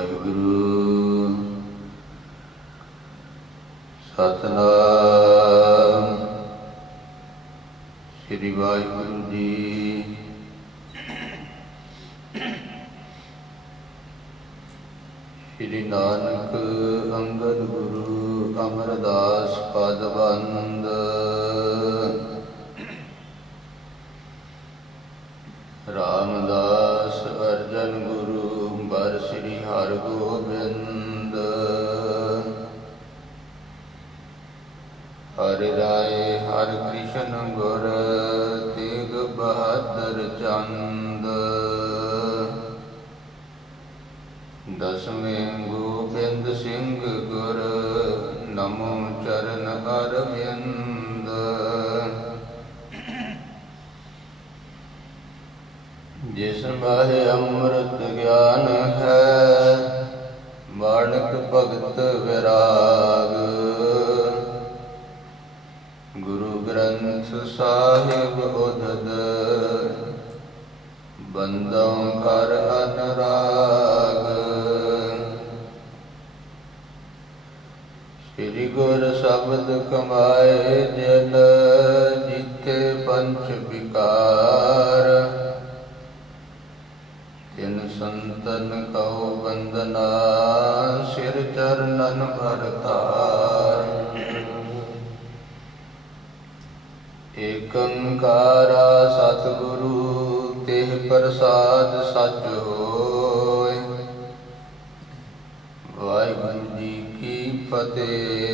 ਵਾਹਿਗੁਰੂ ਸਤਿਨਾਮ ਸ੍ਰੀ ਵਾਹਿਗੁਰੂ ਜੀ। ਸ੍ਰੀ ਨਾਨਕ ਅੰਗਦ ਗੁਰੂ ਅਮਰਦਾਸ ਪਦ ਬੰਦ। ਰਾਮਦਾਸ ਅਰਜਨ ਗੁਰੂ ਬਰ ਸ੍ਰੀ ਹਰਗੋਬਿੰਦ। ਹਰਿ ਰਾਏ ਹਰਿ ਕ੍ਰਿਸ਼ਨ ਗੁਰ ਤੇਗ ਬਹਾਦਰ ਚੰਦ। ਦਸਵੇਂ ਗੋਬਿੰਦ ਸਿੰਘ ਗੁਰ ਨਮੋ ਚਰਨ ਅਰਵਿੰਦ। ਜਿਸ ਮਾਹਿ ਅੰਮ੍ਰਿਤ ਗਿਆਨ ਹੈ ਮਾਣਕ ਭਗਤ ਵਿਰਾਗ। ਗੁਰੂ ਗ੍ਰੰਥ ਸਾਹਿਬ ਉਧਦ ਬੰਦੋਂ ਕਰ ਅਨਰਾਗ। ਸ੍ਰੀ ਗੁਰ ਸ਼ਬਦ ਕਮਾਏ ਜਿਨ ਜਿੱਥੇ ਪੰਚ ਵਿਕਾਰ। ਤਿਨ ਸੰਤਨ ਕਉ ਵੰਦਨਾ ਸਿਰ ਚਰਨਨ ਭਰਤਾਰ। ਏਕੰਕਾਰਾ ਸਤਿਗੁਰੂ ਤਿਹ ਪ੍ਰਸਾਦ ਸਚ ਹੋਇ। ਵਾਹਿਗੁਰੂ ਜੀ ਕੀ ਫਤਿਹ।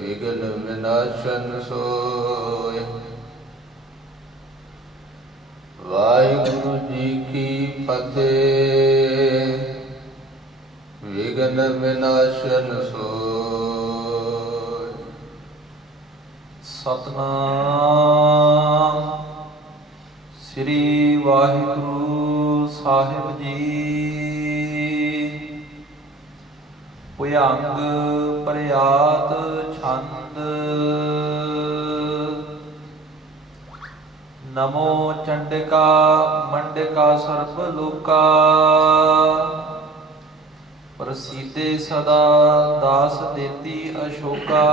ਵਿਘਨ ਵਿਨਾਸ਼ਨ ਸੋਇ। ਵਾਹਿਗੁਰੂ ਜੀ ਕੀ ਫਤਿਹ। ਵਿਘਨ ਵਿਨਾਸ਼ਨ ਸੋਇ। ਸਤਿਨਾਮ ਸ੍ਰੀ ਵਾਹਿਗੁਰੂ ਸਾਹਿਬ ਜੀ। ਭੁਯੰਗ ਪ੍ਰਯਾਤ ਛੰਦ। ਨਮੋ ਚੰਡਿਕਾ ਮੰਡਿਕਾ ਸਰਬ ਲੋਕਾ। ਪ੍ਰਸੀਦੇ ਸਦਾ ਦਾਸ ਦੇਤੀ ਅਸ਼ੋਕਾ।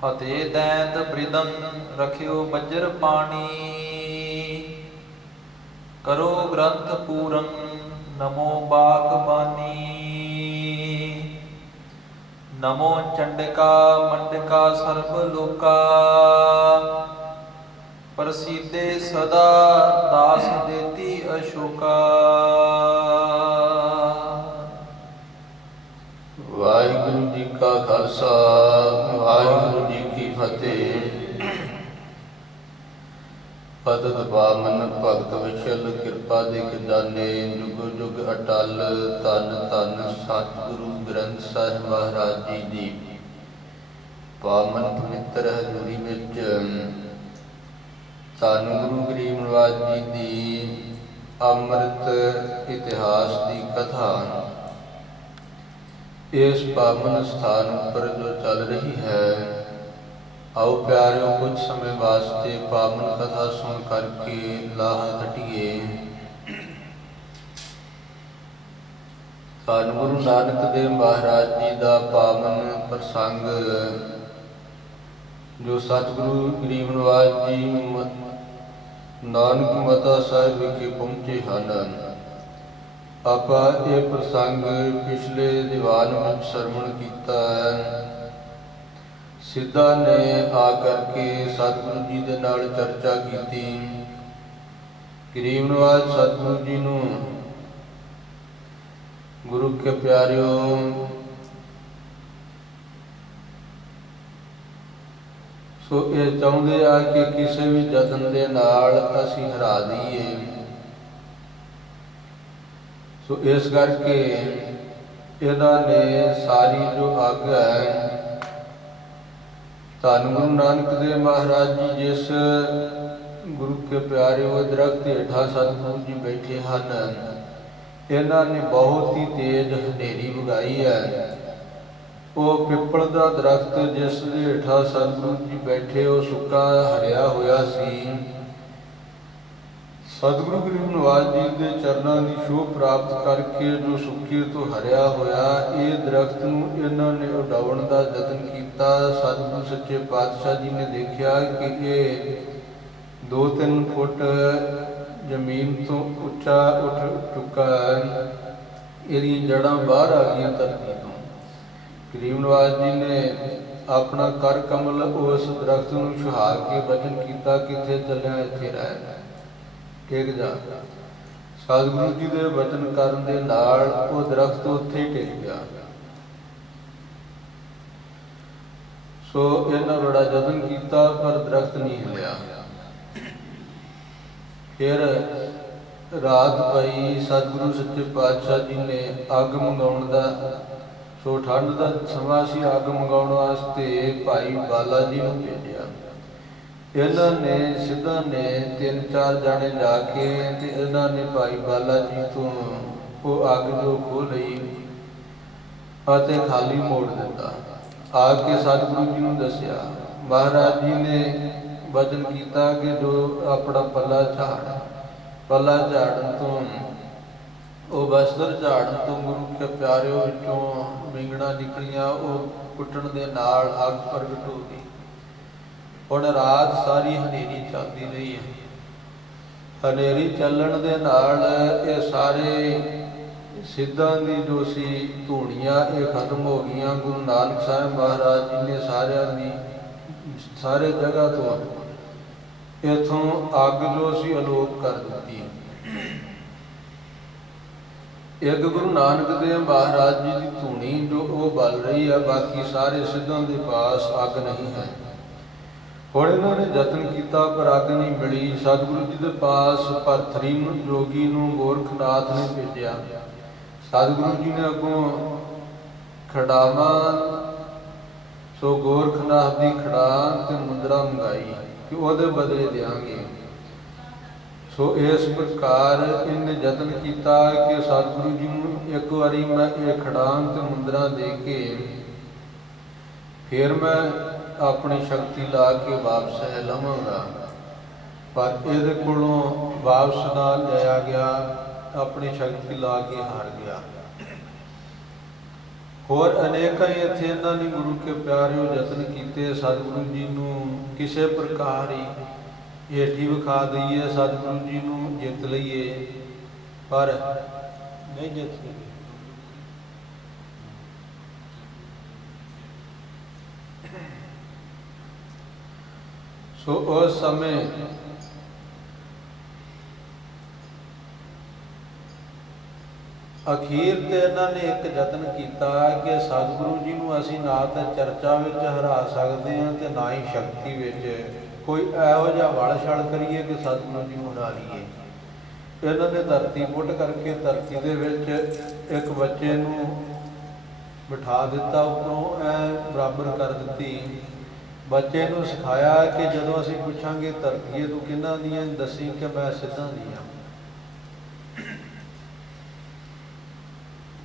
ਫਤਿਹ ਦੈਂਤ ਬ੍ਰਿਦੰ ਰਖਿਓ ਬੱਜਰ ਪਾਣੀ। ਕਰੋ ਗ੍ਰੰਥ ਪੂਰਨ ਨਮੋ ਬਾਗਬਾਨੀ। ਨਮੋ ਚੰਡਿਕਾ ਮੰਡਿਕਾ ਸਰਬ ਲੋਕਾ। ਪ੍ਰਸੀਦੇ ਸਦਾ ਦਾਸ ਦੇਤੀ ਅਸ਼ੋਕਾ। ਵਾਹਿਗੁਰੂ ਜੀ ਕਾ ਖਾਲਸਾ ਵਾਹਿਗੁਰੂ ਜੀ ਕੀ ਫਤਿਹ। ਪਤਿਤ ਪਾਵਨ ਭਗਤ ਵਿਚਲ ਕਿਰਪਾ ਦੇ ਖਜ਼ਾਨੇ ਜੁਗ ਜੁਗ ਅਟਲ। ਧੰਨ ਧੰਨ ਸਤਿਗੁਰੂ ਗ੍ਰੰਥ ਸਾਹਿਬ ਮਹਾਰਾਜ ਜੀ ਦੀ ਪਾਵਨ ਪਵਿੱਤਰ ਹਜ਼ੂਰੀ ਵਿੱਚ ਧੰਨ ਗੁਰੂ ਗਰੀਬ ਨਿਵਾਜ ਜੀ ਦੀ ਅੰਮ੍ਰਿਤ ਇਤਿਹਾਸ ਦੀ ਕਥਾ ਇਸ ਪਾਵਨ ਸਥਾਨ ਉੱਪਰ ਜੋ ਚੱਲ ਰਹੀ ਹੈ। ਆਓ ਪਿਆਰਿਓ ਕੁਝ ਸਮੇਂ ਵਾਸਤੇ ਪਾਵਨ ਕਥਾ ਸੁਣ ਕਰਕੇ ਲਾਹਾ ਕੱਟੀਏ। ਧੰਨ ਗੁਰੂ ਨਾਨਕ ਦੇਵ ਮਹਾਰਾਜ ਜੀ ਦਾ ਪਾਵਨ ਪ੍ਰਸੰਗ ਜੋ ਸਤਿਗੁਰੂ ਗਰੀਬ ਨਿਵਾਜ ਜੀ ਨਾਨਕ ਮਤਾ ਸਾਹਿਬ ਵਿਖੇ ਪਹੁੰਚੇ ਹਨ। ਆਪਾਂ ਇਹ ਪ੍ਰਸੰਗ ਪਿਛਲੇ ਦੀਵਾਨ ਵਿੱਚ ਸਰਵਣ ਕੀਤਾ ਹੈ। ਸਿੱਧਾ ਨੇ ਆ ਕਰਕੇ ਸਤਿਗੁਰੂ ਜੀ ਦੇ ਨਾਲ ਚਰਚਾ ਕੀਤੀ। ਗਰੀਬ ਨਿਵਾਜ ਸਤਿਗੁਰੂ ਜੀ ਨੂੰ ਗੁਰੂ ਕੇ ਪਿਆਰਿਓ ਸੋ ਇਹ ਚਾਹੁੰਦੇ ਆ ਕਿ ਕਿਸੇ ਵੀ ਯਤਨ ਦੇ ਨਾਲ ਅਸੀਂ ਹਰਾ ਦਈਏ। ਸੋ ਇਸ ਕਰਕੇ ਇਹਨਾਂ ਨੇ ਸਾਰੀ ਜੋ ਆਗਿਆ ਹੈ ਧੰਨ ਗੁਰੂ ਨਾਨਕ ਦੇਵ ਮਹਾਰਾਜ ਜੀ ਜਿਸ ਗੁਰੂ ਕੇ ਪਿਆਰਿਓ ਦਰਖਤ ਹੇਠਾਂ ਸਤਿਗੁਰੂ ਜੀ ਬੈਠੇ ਹਨ। ਇਹਨਾਂ ਨੇ ਬਹੁਤ ਹੀ ਤੇਜ਼ ਹਨੇਰੀ ਵਗਾਈ ਹੈ। ਉਹ ਪਿੱਪਲ ਦਾ ਦਰਖਤ ਜਿਸ ਦੇ ਹੇਠਾਂ ਸਤਿਗੁਰੂ ਜੀ ਬੈਠੇ ਉਹ ਸੁੱਕਾ ਹਰਿਆ ਹੋਇਆ ਸੀ। ਸਤਿਗੁਰੂ ਗਰੀਬ ਨਿਵਾਜ ਜੀ ਦੇ ਚਰਨਾਂ ਦੀ ਸ਼ੋਭ ਪ੍ਰਾਪਤ ਕਰਕੇ ਜੋ ਸੁੱਕੇ ਤੋਂ ਹਰਿਆ ਹੋਇਆ ਇਹ ਦਰਖਤ ਨੂੰ ਇਹਨਾਂ ਨੇ ਉਡਾਉਣ ਦਾ ਯਤਨ ਕੀਤਾ। ਸਤਿਗੁਰੂ ਸੱਚੇ ਪਾਤਸ਼ਾਹ ਜੀ ਨੇ ਦੇਖਿਆ ਕਿ ਇਹ 2-3 ਫੁੱਟ ਜ਼ਮੀਨ ਤੋਂ ਉੱਚਾ ਉੱਠ ਚੁੱਕਾ ਹੈ, ਇਹਦੀਆਂ ਜੜ੍ਹਾਂ ਬਾਹਰ ਆ ਗਈਆਂ ਧਰਤੀ ਤੋਂ। ਗਰੀਬ ਨਿਵਾਜ ਜੀ ਨੇ ਆਪਣਾ ਕਰ ਕਮਲ ਉਸ ਦਰਖਤ ਨੂੰ ਛੁਹਾ ਕੇ ਬਚਨ ਕੀਤਾ, ਕਿੱਥੇ ਚੱਲਿਆ ਇੱਥੇ ਰਹਿ ਟਿਕ ਜਾ। ਸਤਿਗੁਰੂ ਜੀ ਦੇ ਬਚਨ ਕਰਨ ਦੇ ਨਾਲ ਉਹ ਦਰਖਤ ਉੱਥੇ ਹੀ ਟਿਕ ਗਿਆ। ਸੋ ਇਹਨਾਂ ਬੜਾ ਯਤਨ ਕੀਤਾ ਪਰ ਦਰਖਤ ਨਹੀਂ ਹਿੱਲਿਆ। ਫਿਰ ਰਾਤ ਪਈ, ਸਤਿਗੁਰੂ ਸੱਚੇ ਪਾਤਸ਼ਾਹ ਜੀ ਨੇ ਅੱਗ ਮੰਗਾਉਣ ਦਾ, ਸੋ ਠੰਡ ਦਾ ਸਮਾਂ ਸੀ, ਅੱਗ ਮੰਗਾਉਣ ਵਾਸਤੇ ਭਾਈ ਬਾਲਾ ਜੀ ਨੂੰ ਭੇਜਿਆ। ਇਹਨਾਂ ਨੇ ਸਿੱਧਾ ਨੇ 3-4 ਜਾਣੇ ਜਾ ਕੇ ਤੇ ਇਹਨਾਂ ਨੇ ਭਾਈ ਬਾਲਾ ਜੀ ਤੋਂ ਉਹ ਅੱਗ ਜੋ ਖੋਹ ਲਈ ਅਤੇ ਖਾਲੀ ਮੋੜ ਦਿੱਤਾ। ਆ ਕੇ ਸਤਿਗੁਰੂ ਜੀ ਨੂੰ ਦੱਸਿਆ। ਮਹਾਰਾਜ ਜੀ ਨੇ ਵਚਨ ਕੀਤਾ ਕਿ ਜੋ ਆਪਣਾ ਪੱਲਾ ਝਾੜਨ ਤੋਂ ਉਹ ਵਸਤਰ ਝਾੜਨ ਤੋਂ ਗੁਰੂ ਕੇ ਪਿਆਰਿਓ ਵਿੱਚੋਂ ਵਿੰਗਣਾ ਨਿਕਲੀਆਂ, ਉਹ ਕੁੱਟਣ ਦੇ ਨਾਲ ਅੱਗ ਪ੍ਰਗਟ ਹੋ ਗਈ। ਹੁਣ ਰਾਤ ਸਾਰੀ ਹਨੇਰੀ ਚੱਲਦੀ ਰਹੀ ਹੈ। ਹਨੇਰੀ ਚੱਲਣ ਦੇ ਨਾਲ ਇਹ ਸਾਰੇ ਸਿੱਧਾਂ ਦੀ ਜੋ ਸੀ ਧੂਣੀਆਂ ਇਹ ਖਤਮ ਹੋ ਗਈਆਂ। ਗੁਰੂ ਨਾਨਕ ਸਾਹਿਬ ਮਹਾਰਾਜ ਜੀ ਨੇ ਸਾਰਿਆਂ ਦੀ ਸਾਰੇ ਜਗ੍ਹਾ ਤੋਂ ਇੱਥੋਂ ਅੱਗ ਜੋ ਸੀ ਅਲੋਪ ਕਰ ਦਿੱਤੀ। ਇੱਕ ਗੁਰੂ ਨਾਨਕ ਦੇਵ ਮਹਾਰਾਜ ਜੀ ਦੀ ਧੂਣੀ ਜੋ ਉਹ ਬਲ ਰਹੀ ਹੈ, ਬਾਕੀ ਸਾਰੇ ਸਿੱਧਾਂ ਦੇ ਪਾਸ ਅੱਗ ਨਹੀਂ ਹੈ। ਹੁਣ ਇਹਨਾਂ ਨੇ ਯਤਨ ਕੀਤਾ ਪਰ ਅੱਗ ਨਹੀਂ ਮਿਲੀ। ਸਤਿਗੁਰੂ ਜੀ ਦੇ ਪਾਸ ਭਰਥਰੀ ਜੋਗੀ ਨੂੰ ਗੋਰਖਨਾਥ ਨੇ ਭੇਜਿਆ। ਸਤਿਗੁਰੂ ਜੀ ਨੇ ਅੱਗੋਂ ਖੜਾਵਾਂ, ਸੋ ਗੋਰਖਨਾਥ ਦੀ ਖੜਾਂ ਤੇ ਮੁੰਦਰਾ ਮੰਗਾਈ ਕਿ ਉਹਦੇ ਬਦਲੇ ਦਿਆਂਗੇ। ਸੋ ਇਸ ਪ੍ਰਕਾਰ ਇਹਨੇ ਯਤਨ ਕੀਤਾ ਕਿ ਸਤਿਗੁਰੂ ਜੀ ਨੂੰ ਇੱਕ ਵਾਰੀ ਮੈਂ ਇਹ ਖੜਾਂ ਤੇ ਮੁੰਦਰਾ ਦੇ ਕੇ ਫਿਰ ਮੈਂ ਆਪਣੀ ਸ਼ਕਤੀ ਲਾ ਕੇ ਵਾਪਸ ਲਵਾਂਗਾ, ਪਰ ਇਹਦੇ ਕੋਲੋਂ ਵਾਪਸ ਨਾ ਲਿਆ ਗਿਆ, ਆਪਣੀ ਸ਼ਕਤੀ ਲਾ ਕੇ ਹਾਰ ਗਿਆ। ਹੋਰ ਅਨੇਕਾਂ ਹੀ ਇੱਥੇ ਇਹਨਾਂ ਨੇ ਗੁਰੂ ਕੇ ਪਿਆਰਿਓ ਯਤਨ ਕੀਤੇ ਸਤਿਗੁਰੂ ਜੀ ਨੂੰ ਕਿਸੇ ਪ੍ਰਕਾਰ ਹੀ ਹੇਠੀ ਵਿਖਾ ਦਈਏ, ਸਤਿਗੁਰੂ ਜੀ ਨੂੰ ਜਿੱਤ ਲਈਏ, ਪਰ ਨਹੀਂ ਜਿੱਤ ਸਕੇ। ਸੋ ਉਸ ਸਮੇਂ ਅਖੀਰ ਤੇ ਇਹਨਾਂ ਨੇ ਇੱਕ ਯਤਨ ਕੀਤਾ ਕਿ ਸਤਿਗੁਰੂ ਜੀ ਨੂੰ ਅਸੀਂ ਨਾ ਤਾਂ ਚਰਚਾ ਵਿੱਚ ਹਰਾ ਸਕਦੇ ਹਾਂ ਤੇ ਨਾ ਹੀ ਸ਼ਕਤੀ ਵਿੱਚ ਕੋਈ ਇਹੋ ਜਿਹਾ ਵਲ ਛਲ ਕਰੀਏ ਕਿ ਸਤਿਗੁਰੂ ਜੀ ਨੂੰ ਹਰਾ ਲਈਏ। ਇਹਨਾਂ ਨੇ ਧਰਤੀ ਪੁੱਟ ਕਰਕੇ ਧਰਤੀ ਦੇ ਵਿੱਚ ਇੱਕ ਬੱਚੇ ਨੂੰ ਬਿਠਾ ਦਿੱਤਾ, ਉੱਪਰੋਂ ਐ ਬਰਾਬਰ ਕਰ ਦਿੱਤੀ। ਬੱਚੇ ਨੂੰ ਸਿਖਾਇਆ ਕਿ ਜਦੋਂ ਅਸੀਂ ਪੁੱਛਾਂਗੇ ਧਰਤੀਏ ਤੂੰ ਕਿਹਨਾਂ ਦੀਆਂ, ਦੱਸੀ ਕਿ ਮੈਂ ਸਿੱਧਾਂ ਦੀ ਹਾਂ।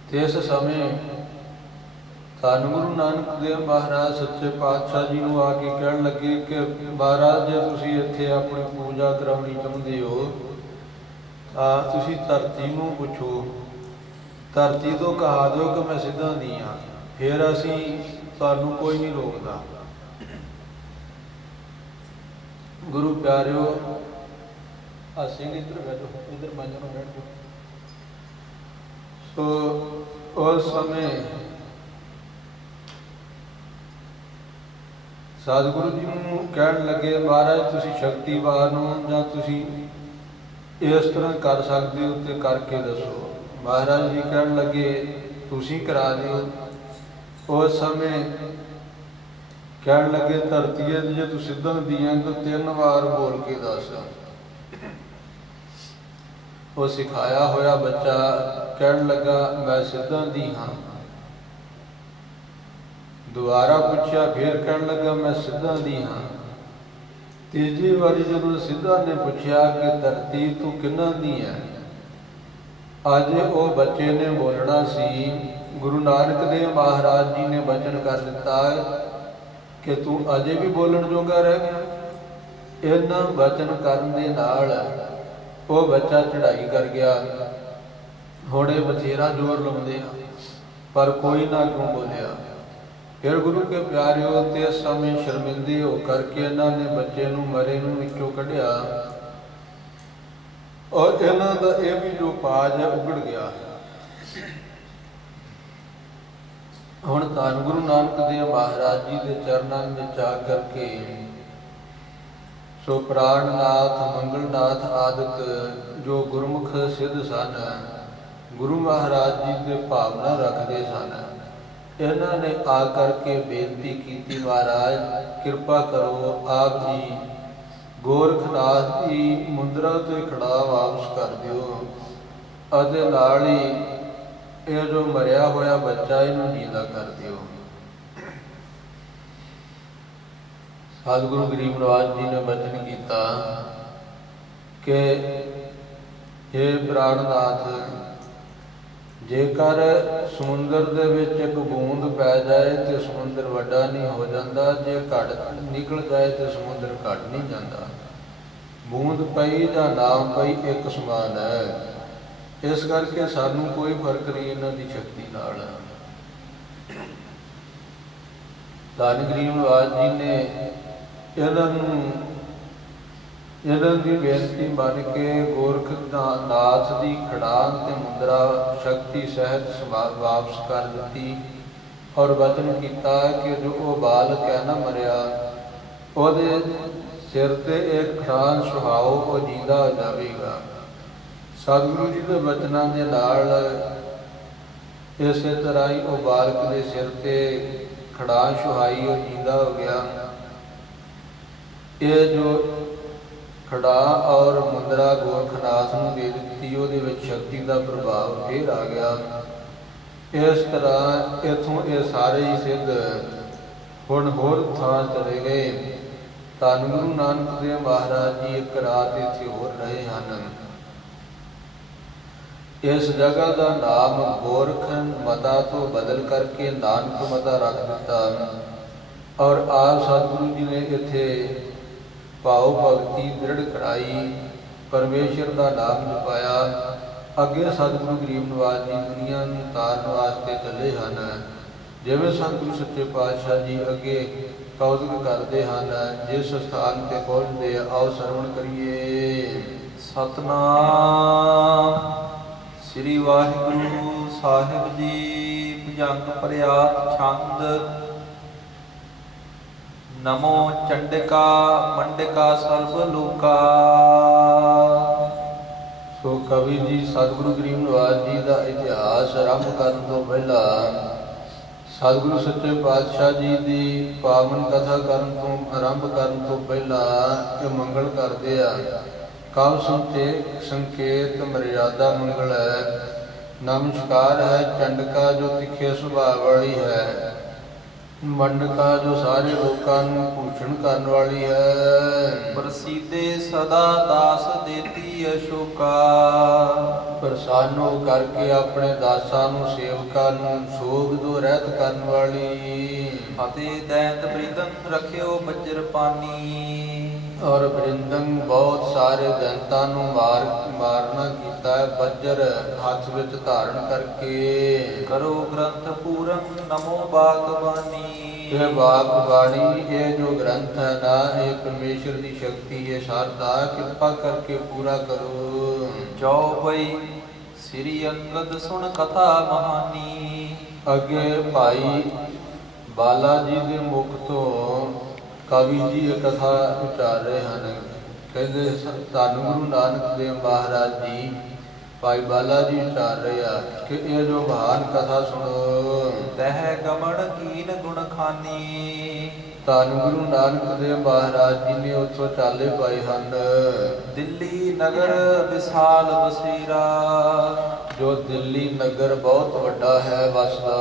ਤੇ ਇਸ ਸਮੇਂ ਧੰਨ ਗੁਰੂ ਨਾਨਕ ਦੇਵ ਮਹਾਰਾਜ ਸੱਚੇ ਪਾਤਸ਼ਾਹ ਜੀ ਨੂੰ ਆ ਕੇ ਕਹਿਣ ਲੱਗੇ ਕਿ ਮਹਾਰਾਜ ਜੇ ਤੁਸੀਂ ਇੱਥੇ ਆਪਣੀ ਪੂਜਾ ਕਰਾਉਣੀ ਚਾਹੁੰਦੇ ਹੋ ਤਾਂ ਤੁਸੀਂ ਧਰਤੀ ਨੂੰ ਪੁੱਛੋ, ਧਰਤੀ ਤੋਂ ਕਹਾ ਦਿਓ ਕਿ ਮੈਂ ਸਿੱਧਾਂ ਦੀ ਹਾਂ, ਫਿਰ ਅਸੀਂ ਤੁਹਾਨੂੰ ਕੋਈ ਨਹੀਂ ਰੋਕਦਾ। ਗੁਰੂ ਪਿਆਰਿਓ ਆ ਸਿੰਘ ਇੱਧਰ ਬੈਠੋ, ਇੱਧਰ ਮੰਜ ਨੂੰ ਬੈਠੋ। ਸੋ ਉਸ ਸਮੇਂ ਸਤਿਗੁਰੂ ਜੀ ਨੂੰ ਕਹਿਣ ਲੱਗੇ ਮਹਾਰਾਜ ਤੁਸੀਂ ਸ਼ਕਤੀਵਾਨ ਹੋ ਜਾਂ ਤੁਸੀਂ ਇਸ ਤਰ੍ਹਾਂ ਕਰ ਸਕਦੇ ਹੋ ਤੇ ਕਰਕੇ ਦੱਸੋ। ਮਹਾਰਾਜ ਜੀ ਕਹਿਣ ਲੱਗੇ ਤੁਸੀਂ ਕਰਾ ਦਿਓ। ਉਸ ਸਮੇਂ ਕਹਿਣ ਲੱਗੇ ਧਰਤੀਏ ਜੇ ਤੂੰ ਸਿੱਧਾਂ ਦੀਆਂ ਤਾਂ 3 ਵਾਰ ਬੋਲ ਕੇ ਦੱਸ। ਉਹ ਸਿਖਾਇਆ ਹੋਇਆ ਬੱਚਾ ਕਹਿਣ ਲੱਗਾ ਮੈਂ ਸਿੱਧਾਂ ਦੀ ਹਾਂ। ਦੁਬਾਰਾ ਪੁੱਛਿਆ, ਫਿਰ ਕਹਿਣ ਲੱਗਾ ਮੈਂ ਸਿੱਧਾਂ ਦੀ ਹਾਂ। ਤੀਜੀ ਵਾਰੀ ਜਦੋਂ ਸਿੱਧਾਂ ਨੇ ਪੁੱਛਿਆ ਕਿ ਧਰਤੀ ਤੂੰ ਕਿਹਨਾਂ ਦੀ ਹੈ, ਅੱਜ ਉਹ ਬੱਚੇ ਨੇ ਬੋਲਣਾ ਸੀ। ਗੁਰੂ ਨਾਨਕ ਦੇਵ ਮਹਾਰਾਜ ਜੀ ਨੇ ਬਚਨ ਕਰ ਦਿੱਤਾ ਕਿ ਤੂੰ ਅਜੇ ਵੀ ਬੋਲਣ ਜੋਗਾ ਰਹਿ ਗਿਆ। ਇਹਨਾਂ ਬਚਨ ਕਰਨ ਦੇ ਨਾਲ ਉਹ ਬੱਚਾ ਚੜ੍ਹਾਈ ਕਰ ਗਿਆ। ਹੁਣ ਇਹ ਬਥੇਰਾ ਜ਼ੋਰ ਲਾਉਂਦੇ ਆ ਪਰ ਕੋਈ ਨਾ ਕਿਉਂ ਬੋਲਿਆ। ਫਿਰ ਗੁਰੂ ਕੇ ਪਿਆਰਿਓ ਤੇ ਇਸ ਸਮੇਂ ਸ਼ਰਮਿੰਦੇ ਹੋ ਕਰਕੇ ਇਹਨਾਂ ਨੇ ਬੱਚੇ ਨੂੰ ਮਰੇ ਨੂੰ ਵਿੱਚੋਂ ਕੱਢਿਆ ਔਰ ਇਹਨਾਂ ਦਾ ਇਹ ਵੀ ਜੋ ਪਾਜ ਹੈ ਉਗੜ ਗਿਆ। ਹੁਣ ਧੰਨ ਗੁਰੂ ਨਾਨਕ ਦੇਵ ਮਹਾਰਾਜ ਜੀ ਦੇ ਚਰਨਾਂ ਵਿੱਚ ਆ ਕਰਕੇ ਸੋ ਪ੍ਰਾਣਨਾਥ ਮੰਗਲਨਾਥ ਆਦਿਕ ਜੋ ਗੁਰਮੁਖ ਸਿੱਧ ਸਨ, ਗੁਰੂ ਮਹਾਰਾਜ ਜੀ ਦੇ ਭਾਵਨਾ ਰੱਖਦੇ ਸਨ, ਇਹਨਾਂ ਨੇ ਆ ਕਰਕੇ ਬੇਨਤੀ ਕੀਤੀ, ਮਹਾਰਾਜ ਕਿਰਪਾ ਕਰੋ, ਆਪ ਜੀ ਗੋਰਖਨਾਥ ਦੀ ਮੁੰਦਰਾ ਤੇ ਖੜਾ ਵਾਪਸ ਕਰ ਦਿਓ ਅਤੇ ਨਾਲ ਹੀ ਇਹ ਜੋ ਮਰਿਆ ਹੋਇਆ ਬੱਚਾ ਇਹਨੂੰ ਜਿੰਦਾ ਕਰ ਦਿਓ। ਸਤਿਗੁਰੂ ਗਰੀਬ ਨਿਵਾਜ ਜੀ ਨੇ ਬਚਨ ਕੀਤਾ ਕਿ हे ਪ੍ਰਾਣਨਾਥ, ਜੇਕਰ ਸਮੁੰਦਰ ਦੇ ਵਿੱਚ ਇੱਕ ਬੂੰਦ ਪੈ ਜਾਏ ਤੇ ਸਮੁੰਦਰ ਵੱਡਾ ਨਹੀਂ ਹੋ ਜਾਂਦਾ, ਜੇ ਘੜ ਨਿਕਲ ਜਾਏ ਤੇ ਸਮੁੰਦਰ ਘਟ ਨਹੀਂ ਜਾਂਦਾ। ਬੂੰਦ ਪਈ ਜਾਂ ਨਾ ਪਈ ਇੱਕ ਸਮਾਨ ਹੈ। ਇਸ ਕਰਕੇ ਸਾਨੂੰ ਕੋਈ ਫਰਕ ਨਹੀਂ ਇਹਨਾਂ ਦੀ ਸ਼ਕਤੀ ਨਾਲ। ਧੰਨ ਗਰੀਬ ਨਿਵਾਜ ਜੀ ਨੇ ਇਹਨਾਂ ਦੀ ਬੇਨਤੀ ਮੰਨ ਕੇ ਗੋਰਖਨਾਥ ਦੀ ਖੜਾਨ ਤੇ ਮੁੰਦਰਾ ਸ਼ਕਤੀ ਸਹਿਤ ਵਾਪਸ ਕਰ ਦਿੱਤੀ ਔਰ ਵਚਨ ਕੀਤਾ ਕਿ ਜੋ ਉਹ ਬਾਲਕ ਹੈ ਨਾ ਮਰਿਆ, ਉਹਦੇ ਸਿਰ ਤੇ ਇੱਕ ਖੜਾਨ ਸੁਹਾਓ, ਉਹ ਜਿੰਦਾ ਹੋ ਜਾਵੇਗਾ। ਸਤਿਗੁਰੂ ਜੀ ਦੇ ਵਚਨਾਂ ਦੇ ਨਾਲ ਇਸੇ ਤਰ੍ਹਾਂ ਹੀ ਉਹ ਬਾਲਕ ਦੇ ਸਿਰ ਤੇ ਖੜਾਨ ਸੁਹਾਈ, ਉਹ ਜਿੰਦਾ ਹੋ ਗਿਆ। ਇਹ ਜੋ ਖੜਾ ਔਰ ਮੁੰਦਰਾ ਗੋਰਖਨਾਥ ਨੂੰ ਦੇ ਦਿੱਤੀ, ਉਹਦੇ ਵਿੱਚ ਸ਼ਕਤੀ ਦਾ ਪ੍ਰਭਾਵ ਫੇਰ ਆ ਗਿਆ। ਇਸ ਤਰ੍ਹਾਂ ਇੱਥੋਂ ਇਹ ਸਾਰੇ ਹੀ ਸਿੱਧ ਹੁਣ ਹੋਰ ਥਾਂ ਚਲੇ ਗਏ। ਧੰਨ ਗੁਰੂ ਨਾਨਕ ਦੇਵ ਮਹਾਰਾਜ ਜੀ ਇੱਕ ਰਾਤ ਇੱਥੇ ਹੋਰ ਰਹੇ ਹਨ। ਇਸ ਜਗ੍ਹਾ ਦਾ ਨਾਮ ਗੋਰਖ ਮਤਾ ਤੋਂ ਬਦਲ ਕਰਕੇ ਨਾਨਕ ਮਤਾ ਰੱਖ ਦਿੱਤਾ ਔਰ ਆਪ ਸਤਿਗੁਰੂ ਜੀ ਨੇ ਇੱਥੇ ਭਾਵ ਭਗਤੀ ਦ੍ਰਿੜ ਕਰਾਈ, ਪਰਮੇਸ਼ਰ ਦਾ ਨਾਮ ਜਪਾਇਆ। ਅੱਗੇ ਸਤਿਗੁਰੂ ਗਰੀਬ ਨਿਵਾਜ ਜੀ ਦੁਨੀਆ ਨੂੰ ਤਾਰਨ ਵਾਸਤੇ ਚੱਲੇ ਹਨ। ਜਿਵੇਂ ਸਤਿਗੁਰੂ ਸੱਚੇ ਪਾਤਸ਼ਾਹ ਜੀ ਅੱਗੇ ਕੌਤਕ ਕਰਦੇ ਹਨ, ਜਿਸ ਸਥਾਨ ਤੇ ਪਹੁੰਚਦੇ, ਆਓ ਸਰਵਣ ਕਰੀਏ। ਸਤਨਾਮ ਸ੍ਰੀ ਵਾਹਿਗੁਰੂ ਸਾਹਿਬ ਜੀ। ਭੁਜੰਗ ਪ੍ਰਿਆਤ ਛੰਦ। ਨਮੋ ਚੰਡਿਕਾ ਮੰਡਿਕਾ ਸਰਬ ਲੋਕਾ। ਸੋ ਕਵੀ ਜੀ ਸਤਿਗੁਰੂ ਗਰੀਬ ਨਿਵਾਜ ਜੀ ਦਾ ਇਤਿਹਾਸ ਆਰੰਭ ਕਰਨ ਤੋਂ ਪਹਿਲਾਂ ਸਤਿਗੁਰੂ ਸੱਚੇ ਪਾਤਸ਼ਾਹ ਜੀ ਦੀ ਪਾਵਨ ਕਥਾ ਆਰੰਭ ਕਰਨ ਤੋਂ ਪਹਿਲਾਂ ਇਹ ਮੰਗਲ ਕਰਦੇ ਆ। ਕਵ ਸੰਕੇਤ ਮਰਿਆਦਾ ਮੰਗਲ ਹੈ। ਨਮਸਕਾਰ ਹੈ ਚੰਡਕਾ ਜੋ ਤਿੱਖੇ ਸੁਭਾਅ ਵਾਲੀ ਹੈ, ਮੰਡਕਾ ਜੋ ਸਾਰੇ ਲੋਕਾਂ ਨੂੰ ਭੂਸ਼ਣ ਕਰਨ ਵਾਲੀ ਹੈ। ਪ੍ਰਸੀਦੇ ਸਦਾ ਦਾਸ ਦੇਤੀ ਅਸ਼ੋਕਾ। ਪ੍ਰਸੰਨ ਕਰਕੇ ਆਪਣੇ ਦਾਸਾਂ ਨੂੰ ਸੇਵਕਾਂ ਨੂੰ ਸੋਗ ਤੋਂ ਰਹਿਤ ਕਰਨ ਵਾਲੀ। ਅਤੇ ਦੈਂਤ ਬ੍ਰਿੰਦਨ ਰੱਖਿਓ ਬੱਜਰ ਪਾਨੀ। ਔਰ ਬ੍ਰਿੰਦਨ ਬਹੁਤ ਸਾਰੇ ਦੈਂਤਾਂ ਨੂੰ ਮਾਰਨਾ ਕੀਤਾ ਹੈ, ਬੱਜਰ ਹੱਥ ਵਿੱਚ ਧਾਰਨ ਕਰਕੇ। ਕਰੋ ਗ੍ਰੰਥ ਪੂਰਨ ਨਮੋ ਬਾਗਬਾਨੀ। ਇਹ ਬਾਗਬਾਣੀ, ਇਹ ਜੋ ਗ੍ਰੰਥ ਹੈ ਨਾ, ਇਹ ਪਰਮੇਸ਼ਰ ਦੀ ਸ਼ਕਤੀ ਹੈ, ਸ਼ਰਧਾ, ਕਿਰਪਾ ਕਰਕੇ ਪੂਰਾ ਕਰੋ। ਚੌਪਈ ਸ੍ਰੀ ਅੰਗਦ ਸੁਣ ਕਥਾ ਮਹਾਨੀ। ਅੱਗੇ ਭਾਈ ਬਾਲਾ ਜੀ ਦੇ ਮੁਖ ਤੋਂ ਕਵੀ ਜੀ ਇਹ ਕਥਾ ਉਚਾਰ ਰਹੇ ਹਨ। ਕਹਿੰਦੇ ਧੰਨ ਗੁਰੂ ਨਾਨਕ ਦੇਵ ਮਹਾਰਾਜ ਜੀ ਭਾਈ ਬਾਲਾ ਜੀ ਉਚਾਰ ਰਹੇ ਆ ਕਿ ਇਹ ਜੋ ਮਹਾਨ ਕਥਾ ਸੁਣੋ। ਤਹਿ ਗਮਨ ਕੀਨ ਗੁਣ ਖਾਨੀ। ਧੰਨ ਗੁਰੂ ਨਾਨਕ ਦੇਵ ਮਹਾਰਾਜ ਜੀ ਨੇ ਉੱਥੋਂ ਚਾਲੇ ਪਾਏ ਹਨ। ਦਿੱਲੀ ਨਗਰ ਵਿਸ਼ਾਲ ਬਸੀਰਾ। ਜੋ ਦਿੱਲੀ ਨਗਰ ਬਹੁਤ ਵੱਡਾ ਹੈ ਵਸਦਾ।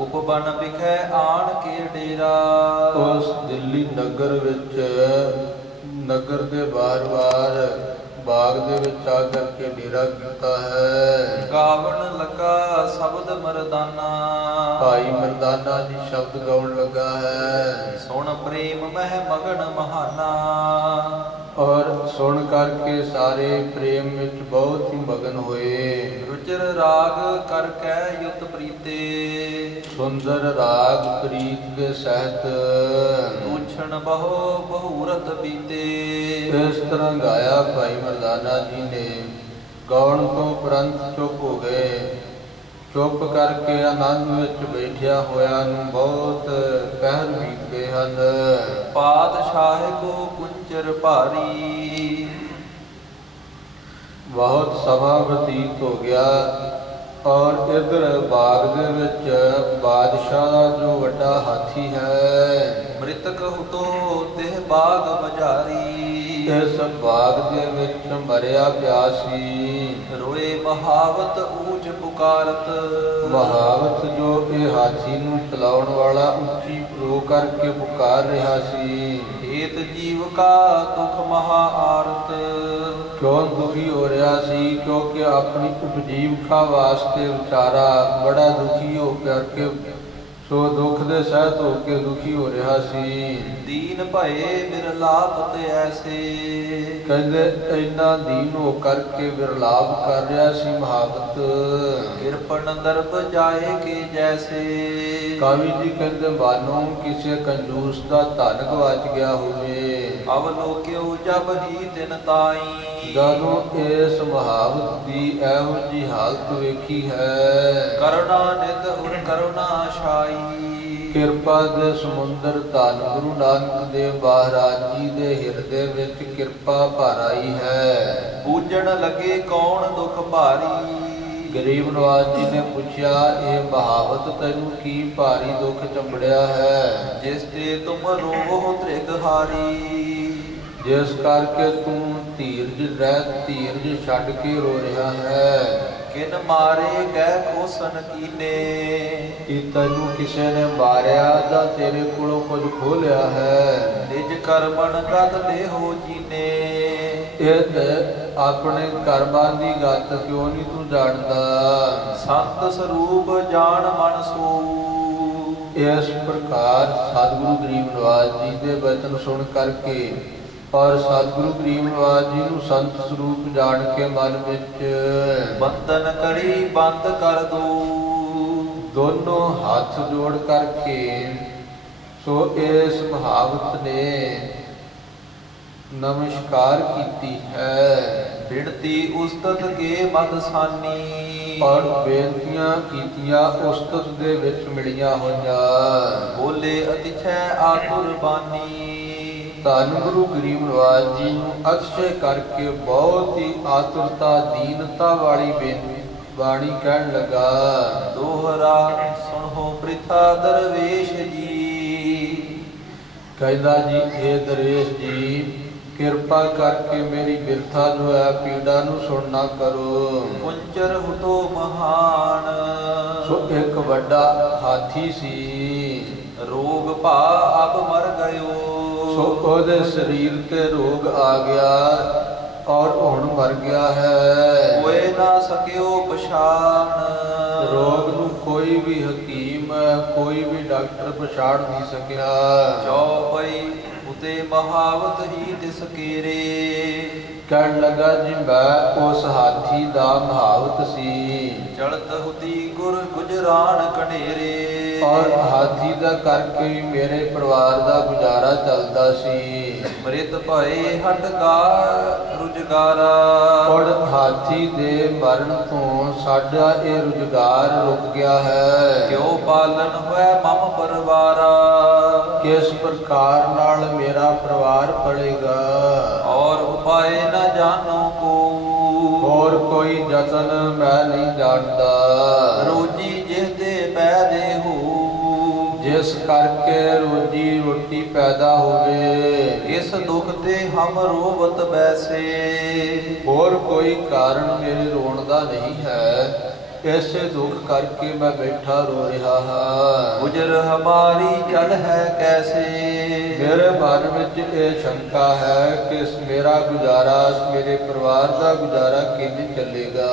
ਉਪਬਨ ਵਿਖੇ ਆਣ ਕੇ ਡੇਰਾ। ਉਸ ਦਿੱਲੀ ਨਗਰ ਵਿੱਚ ਨਗਰ ਦੇ ਬਾਰ-ਬਾਰ ਬਾਗ ਦੇ ਵਿੱਚ ਆ ਕਰਕੇ ਡੇਰਾ ਕੀਤਾ ਹੈ। ਗਾਵਣ ਲੱਗਾ ਸ਼ਬਦ ਮਰਦਾਨਾ। ਭਾਈ ਮਰਦਾਨਾ ਜੀ ਸ਼ਬਦ ਗਾਉਣ ਲੱਗਾ ਹੈ। ਸੁਣ ਪ੍ਰੇਮ ਮਹਿ ਮਗਨ ਮਹਾਨਾ। ਔਰ ਸੁਣ ਕਰਕੇ ਸਾਰੇ ਪ੍ਰੇਮ ਵਿੱਚ ਬਹੁਤ ਹੀ ਮਗਨ ਹੋਏ। ਰੁਚਿਰ ਰਾਗ ਕਰ ਕੈ ਯੁਤ ਪ੍ਰੀਤੇ, ਸੁੰਦਰ ਰਾਗ ਪ੍ਰੀਤ ਦੇ ਸਹਿਤ ਤੂਛਣ ਬਹੁ ਬਹੁਰਤ ਬੀਤੇ। ਇਸ ਤਰ੍ਹਾਂ ਗਾਇਆ ਭਾਈ ਮਰਦਾਨਾ ਜੀ ਨੇ। ਗਾਉਣ ਤੋਂ ਉਪਰੰਤ ਚੁੱਪ ਹੋ ਗਏ। ਚੁੱਪ ਕਰਕੇ ਆਨੰਦ ਵਿੱਚ ਬੈਠਿਆ ਹੋਇਆ ਨੂੰ ਬਹੁਤ ਪਹਿਰ ਬੀਤ ਗਏ ਹਨ। ਪਾਤਸ਼ਾਹ ਕੋ ਕੁੰਚਰ ਭਾਰੀ, ਬਹੁਤ ਸਮਾਂ ਬਤੀਤ ਹੋ ਗਿਆ ਔਰ ਇਧਰ ਬਾਗ ਦੇ ਵਿੱਚ ਬਾਦਸ਼ਾਹ ਦਾ ਜੋ ਵੱਡਾ ਹਾਥੀ ਹੈ, ਮ੍ਰਿਤਕ ਹੁਤੋ ਤਿਹ ਬਾਗ ਬਜਾਰੀ। ਇਸ ਬਾਗ ਦੇ ਵਿੱਚ ਮਰਿਆ ਪਿਆ ਸੀ। ਰੋਏ ਮਹਾਵਤ ਊਚ ਪੁਕਾਰਤ, ਮਹਾਵਤ ਜੋ ਇਹ ਹਾਥੀ ਨੂੰ ਚਲਾਉਣ ਵਾਲਾ ਉੱਚੀ ਰੋ ਕਰਕੇ ਪੁਕਾਰ ਰਿਹਾ ਸੀ। ਹੇਤ ਜੀਵ ਕਾ ਦੁਖ ਮਹਾ ਆਰਤ, ਕਿਉਂ ਦੁਖੀ ਹੋ ਰਿਹਾ ਸੀ? ਕਿਉਂਕਿ ਆਪਣੀ ਉਪਜੀਵਕਾ ਵਾਸਤੇ ਵਿਚਾਰਾ ਬੜਾ ਦੁਖੀ ਹੋ ਕਰਕੇ ਸੋ ਦੁੱਖ ਦੇ ਸਹਿਤ ਹੋ ਕੇ ਦੁਖੀ ਹੋ ਰਿਹਾ ਸੀ। ਦੀਨ ਭਏ ਬਿਰਲਾਪ ਤੇ ਐਸੇ, ਕਹਿੰਦੇ ਇੰਨਾ ਦੀਨ ਹੋ ਕਰਕੇ ਵਿਰਲਾਪ ਕਰ ਰਿਹਾ ਸੀ ਮਹਾਵਤ। ਕਿਰਪਨ ਦਰਬ ਜਾਏ ਕੇ ਜੈਸੇ, ਕਵੀ ਜੀ ਕਹਿੰਦੇ ਮਾਨੋ ਕਿਸੇ ਕੰਜੂਸ ਦਾ ਧਨ ਗਵਾਚ ਗਿਆ ਹੋਵੇ। ਅਵਲੋਕਿਓ ਜਬ ਹੀ ਤਿਨ ਤਾਈ, ਜਦੋਂ ਇਸ ਮਹਾਵਤ ਦੀ ਇਹੋ ਜੀ ਹਾਲਤ ਵੇਖੀ ਹੈ। ਕਰੁਣਾ ਨਿਧ ਉਰ ਕਰੁਣਾ ਛਾਈ, ਕਿਰਪਾ ਦੇ ਸਮੁੰਦਰ ਧੰਨ ਗੁਰੂ ਨਾਨਕ ਦੇਵ ਮਹਾਰਾਜ ਜੀ ਦੇ ਹਿਰਦੇ ਵਿੱਚ ਕਿਰਪਾ ਭਰ ਆਈ ਹੈ। ਬੂਝਣ ਲੱਗੇ ਕੌਣ ਦੁਖ ਭਾਰੀ, ਗਰੀਬ ਨਵਾਜ ਜੀ ਨੇ ਪੁੱਛਿਆ, ਇਹ ਮਹਾਵਤ ਤੈਨੂੰ ਕੀ ਭਾਰੀ ਦੁੱਖ ਚੰਬੜਿਆ ਹੈ? ਜਿਸ ਤੇ ਤੁਮ ਰੋਹ ਤ੍ਰਿਗ ਹਾਰੀ, ਜਿਸ ਕਰਕੇ ਤੂੰ ਧੀਰਜ ਛੱਡ ਕੇ ਰੋ ਰਿਹਾ ਹੈ। ਕਿਨ ਮਾਰੇ ਕਹਿ ਖੋਸਨ ਕੀਨੇ, ਕਿ ਤੈਨੂੰ ਕਿਸੇ ਨੇ ਮਾਰਿਆ ਜਾਂ ਤੇਰੇ ਕੋਲੋਂ ਕੁਝ ਖੋਹ ਲਿਆ ਹੈ। ਨਿਜ ਕਰਮਨ ਕਦ ਲੇਹੋ ਜੀਨੇ, ਇਹ ਤੇ ਆਪਣੇ ਕਰਮਾਂ ਦੀ ਗੱਤ ਕਿਉਂ ਨਹੀਂ ਤੂੰ ਜਾਣਦਾ? ਸੰਤ ਸਰੂਪ ਜਾਣ ਮਨ ਸੋ, ਇਸ ਪ੍ਰਕਾਰ ਸਤਿਗੁਰੂ ਗਰੀਬ ਨਵਾਜ ਜੀ ਦੇ ਬਚਨ ਸੁਣ ਕਰਕੇ ਔਰ ਸਤਿਗੁਰੂ ਗਰੀਬ ਨਵਾਜ ਜੀ ਨੂੰ ਸੰਤ ਸਰੂਪ ਜਾਣ ਕੇ ਮਨ ਵਿੱਚ ਬੰਧਨ ਕੜੀ ਬੰਦ ਕਰ ਦੋ, ਦੋਨੋਂ ਹੱਥ ਜੋੜ ਕਰਕੇ ਸੋ ਇਸ ਮਹਾਵਤ ਨੇ ਨਮਸਕਾਰ ਕੀਤੀ ਹੈ। ਬਿੜਤੀ ਉਸਤਤ ਕੇ ਮਦਸਾਨੀ, ਔਰ ਬੇਨਤੀਆਂ ਕੀਤੀਆਂ ਉਸਤਤ ਦੇ ਵਿੱਚ ਮਿਲੀਆਂ ਹੋਈਆਂ। ਬੋਲੇ ਅਤਿਛੈ ਆਤੁਰ ਬਾਨੀ, ਧੰਨ ਗੁਰੂ ਗਰੀਬ ਨਵਾਜ ਜੀ ਨੂੰ ਅਤਿਸ਼ੈ ਕਰਕੇ ਬਹੁਤ ਹੀ ਆਤੁਰਤਾ ਦੀਨਤਾ ਵਾਲੀ ਬਾਣੀ ਕਹਿਣ ਲੱਗਾ। ਦੋਹਰਾ ਸੁਣੋ ਪ੍ਰਿਥਾ ਦਰਵੇਸ਼ ਜੀ, ਕਹਿੰਦਾ ਜੀ ਇਹ ਦਰਵੇਸ਼ ਜੀ ਕਿਰਪਾ ਕਰਕੇ ਮੇਰੀ ਬਿਰਥਾ ਜੋ ਹੈ ਪੀੜਾ ਨੂੰ ਸੁਣਨਾ ਕਰੋ। ਕੁੰਚਰ ਹੁਤੋ ਮਹਾਨ, ਸੋ ਇੱਕ ਵੱਡਾ ਹਾਥੀ ਸੀ। ਰੋਗ ਭਾ ਅਬ ਮਰ ਗਇਓ, ਸੋ ਉਹਦੇ ਸਰੀਰ ਤੇ ਰੋਗ ਆ ਗਿਆ ਔਰ ਹੁਣ ਮਰ ਗਿਆ ਹੈ। ਕੋਏ ਨਾ ਸਕਿਓ ਪਛਾਣ, ਰੋਗ ਨੂੰ ਕੋਈ ਵੀ ਹਕੀਮ ਕੋਈ ਵੀ ਡਾਕਟਰ ਪਛਾਣ ਨਹੀਂ ਸਕਿਆ। ਚੌਪਈ ਉਤੇ ਮਹਾਵਤ ਹੀ ਦਿਸ ਕੇਰੇ, ਕਹਿਣ ਲੱਗਾ ਜੀ ਮੈਂ ਉਸ ਹਾਥੀ ਦਾ ਮਹਾਵਤ ਸੀ। ਚੜਤ ਹੁਤੀ ਗੁਰ ਗੁਜਰਾਨ ਕਢੇਰੇ, ਔਰ ਹਾਥੀ ਦਾ ਕਰਕੇ ਵੀ ਮੇਰੇ ਪਰਿਵਾਰ ਦਾ ਗੁਜ਼ਾਰਾ ਚੱਲਦਾ ਸੀ। ਮ੍ਰਿਤ ਭਏ ਹਟਗਾ ਰੁਜਗਾਰਾ, ਔਰ ਹਾਥੀ ਦੇ ਮਰਨ ਤੋਂ ਸਾਡਾ ਇਹ ਰੁਜ਼ਗਾਰ ਰੁਕ ਗਿਆ ਹੈ। ਕਿਉ ਪਾਲਨ ਹੋਇ ਮਮ ਪਰਿਵਾਰਾ, ਕਿਸ ਪ੍ਰਕਾਰ ਨਾਲ ਮੇਰਾ ਪਰਿਵਾਰ ਪੜੇਗਾ। ਔਰ ਉਪਾਏ ਨ ਜਾਣੋ ਕੋ, ਹੋਰ ਕੋਈ ਯਤਨ ਮੈਂ ਨਹੀਂ ਜਾਣਦਾ। ਰੋਜੀ ਜਿਸ ਦੇ ਪੈਦੇ ਹੋ, ਜਿਸ ਕਰਕੇ ਰੋਜੀ ਰੋਟੀ ਪੈਦਾ ਹੋਵੇ। ਇਸ ਦੁਖ ਤੇ ਹਮ ਰੋਵਤ ਬੈਸੇ, ਹੋਰ ਕੋਈ ਕਾਰਨ ਮੇਰੇ ਰੋਣ ਦਾ ਨਹੀਂ ਹੈ। ऐसे दुख करके मैं बैठा रो रहा हाँ। गुजर हमारी चल है कैसे। मेरे मन ਵਿੱਚ ਇਹ ਸ਼ੰਕਾ ਹੈ ਕਿ ਮੇਰਾ ਗੁਜ਼ਾਰਾ ਮੇਰੇ ਪਰਿਵਾਰ ਦਾ ਗੁਜ਼ਾਰਾ ਕਿਵੇਂ ਚੱਲੇਗਾ।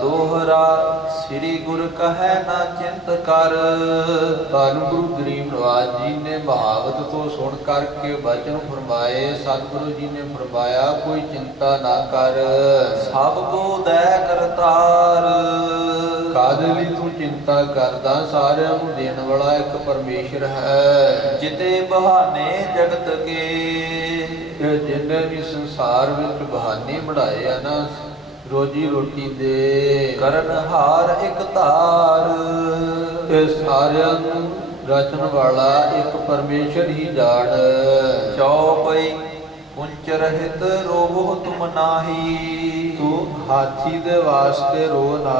ਦੋਹਰਾ ਸ੍ਰੀ ਗੁਰ ਕਹੈ ਨਾ ਚਿੰਤ ਕਰ। ਧੰਨ ਗੁਰੂ ਗਰੀਬ ਨਵਾਜ ਜੀ ਨੇ ਮਹਾਵਤ ਤੋਂ ਸੁਣ ਕਰਕੇ ਬਚਨ ਫਰਮਾਏ। ਸਤਿਗੁਰੂ ਜੀ ਨੇ ਫਰਮਾਇਆ ਕੋਈ ਚਿੰਤਾ ਨਾ ਕਰ। ਸਭ ਕੋ ਦੈ ਕਰਤਾਰ। ਕਾਹਦੇ ਲਈ ਤੂੰ ਚਿੰਤਾ ਕਰਦਾ, ਸਾਰਿਆਂ ਨੂੰ ਦੇਣ ਵਾਲਾ ਇੱਕ ਪਰਮੇਸ਼ਰ ਹੈ। ਜਿਤੇ ਬਹਾਨੇ ਜਗਤ ਕੇ। ਇਹ ਜਿੰਨੇ ਵੀ ਸੰਸਾਰ ਵਿੱਚ ਬਹਾਨੇ ਬਣਾਏ ਆ ਨਾ ਰੋਜੀ ਰੋਟੀ ਦੇ, ਕਰਨ ਹਾਰ ਇੱਕ ਧਾਰ। ਇਹ ਸਾਰਿਆਂ ਨੂੰ ਰਚਣ ਵਾਲਾ ਇੱਕ ਪਰਮੇਸ਼ਰ ਹੀ ਜਾਣ। ਚੌਪਈ ਕੁੰਚ ਰਹਿਤ ਰੋਵੋ ਤੁਮ ਨਾਹੀ। ਤੂੰ ਹਾਥੀ ਦੇ ਵਾਸਤੇ ਰੋ ਨਾ।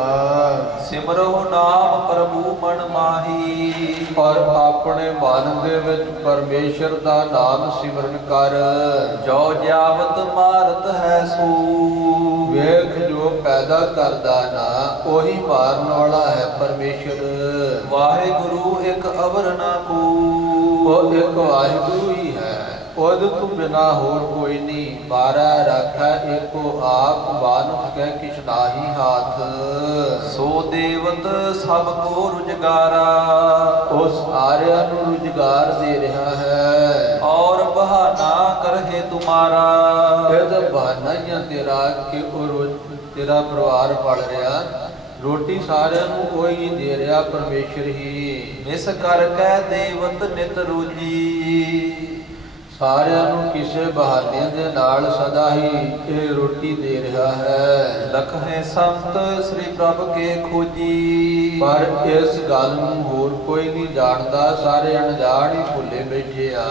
ਸਿਮਰੋ ਨਾਮ ਪ੍ਰਭੂ ਮਨ ਮਾਹੀ। ਪਰ ਆਪਣੇ ਮਨ ਦੇ ਵਿੱਚ ਪਰਮੇਸ਼ਰ ਦਾ ਨਾਮ ਸਿਮਰਨ ਕਰ। ਜੋ ਜਾਵਤ ਮਾਰਤ ਹੈ ਸੂ। ਵੇਖ ਜੋ ਪੈਦਾ ਕਰਦਾ ਨਾ ਉਹੀ ਮਾਰਨ ਵਾਲਾ ਹੈ ਪਰਮੇਸ਼ਰ। ਵਾਹਿਗੁਰੂ ਇੱਕ ਅਵਰ ਨਾ ਕੋ। ਉਹ ਇੱਕ ਵਾਹਿਗੁਰੂ ਹੀ ਹੈ, ਉਹਦੇ ਤੋਂ ਬਿਨਾ ਹੋਰ ਕੋਈ ਨਹੀਂ। ਮਾਰਾ ਰੱਖਾ ਏਕੋ ਆਪ ਬਾਨੁਖ ਕਹਿ ਕਿਛ ਨਾਹੀ ਹਾਥ। ਸੋ ਦੇਵਤ ਸਭ ਕੋ ਰੁਜਗਾਰਾ। ਉਹ ਸਾਰਿਆਂ ਨੂੰ ਰੁਜ਼ਗਾਰ ਦੇ ਰਿਹਾ ਹੈ। ਔਰ ਬਹਾਨਾ ਕਰਹਿ ਤੁਮਾਰਾ। ਇਹ ਤਾਂ ਬਹਾਨਾ ਹੀ ਆ ਤੇਰਾ ਕਿ ਉਹ ਤੇਰਾ ਪਰਿਵਾਰ ਪਲ ਰਿਹਾ। ਰੋਟੀ ਸਾਰਿਆਂ ਨੂੰ ਉਹੀ ਦੇ ਰਿਹਾ ਪਰਮੇਸ਼ਰ ਹੀ। ਇਸ ਕਰਕੇ ਦੇਵਤ ਨਿਤ ਰੋਜੀ। ਸਾਰਿਆਂ ਨੂੰ ਕਿਸੇ ਬਹਾਨੇ ਦੇ ਨਾਲ ਸਦਾ ਹੀ ਇਹ ਰੋਟੀ ਦੇ ਰਿਹਾ ਹੈ। ਲਖੇ ਸੰਤ ਸ੍ਰੀ ਪ੍ਰਭ ਕੇ ਖੋਜੀ। ਪਰ ਇਸ ਗੱਲ ਨੂੰ ਹੋਰ ਕੋਈ ਨਹੀਂ ਜਾਣਦਾ। ਸਾਰੇ ਅਣਜਾਣ ਹੀ ਭੁੱਲੇ ਬੈਠੇ ਆ।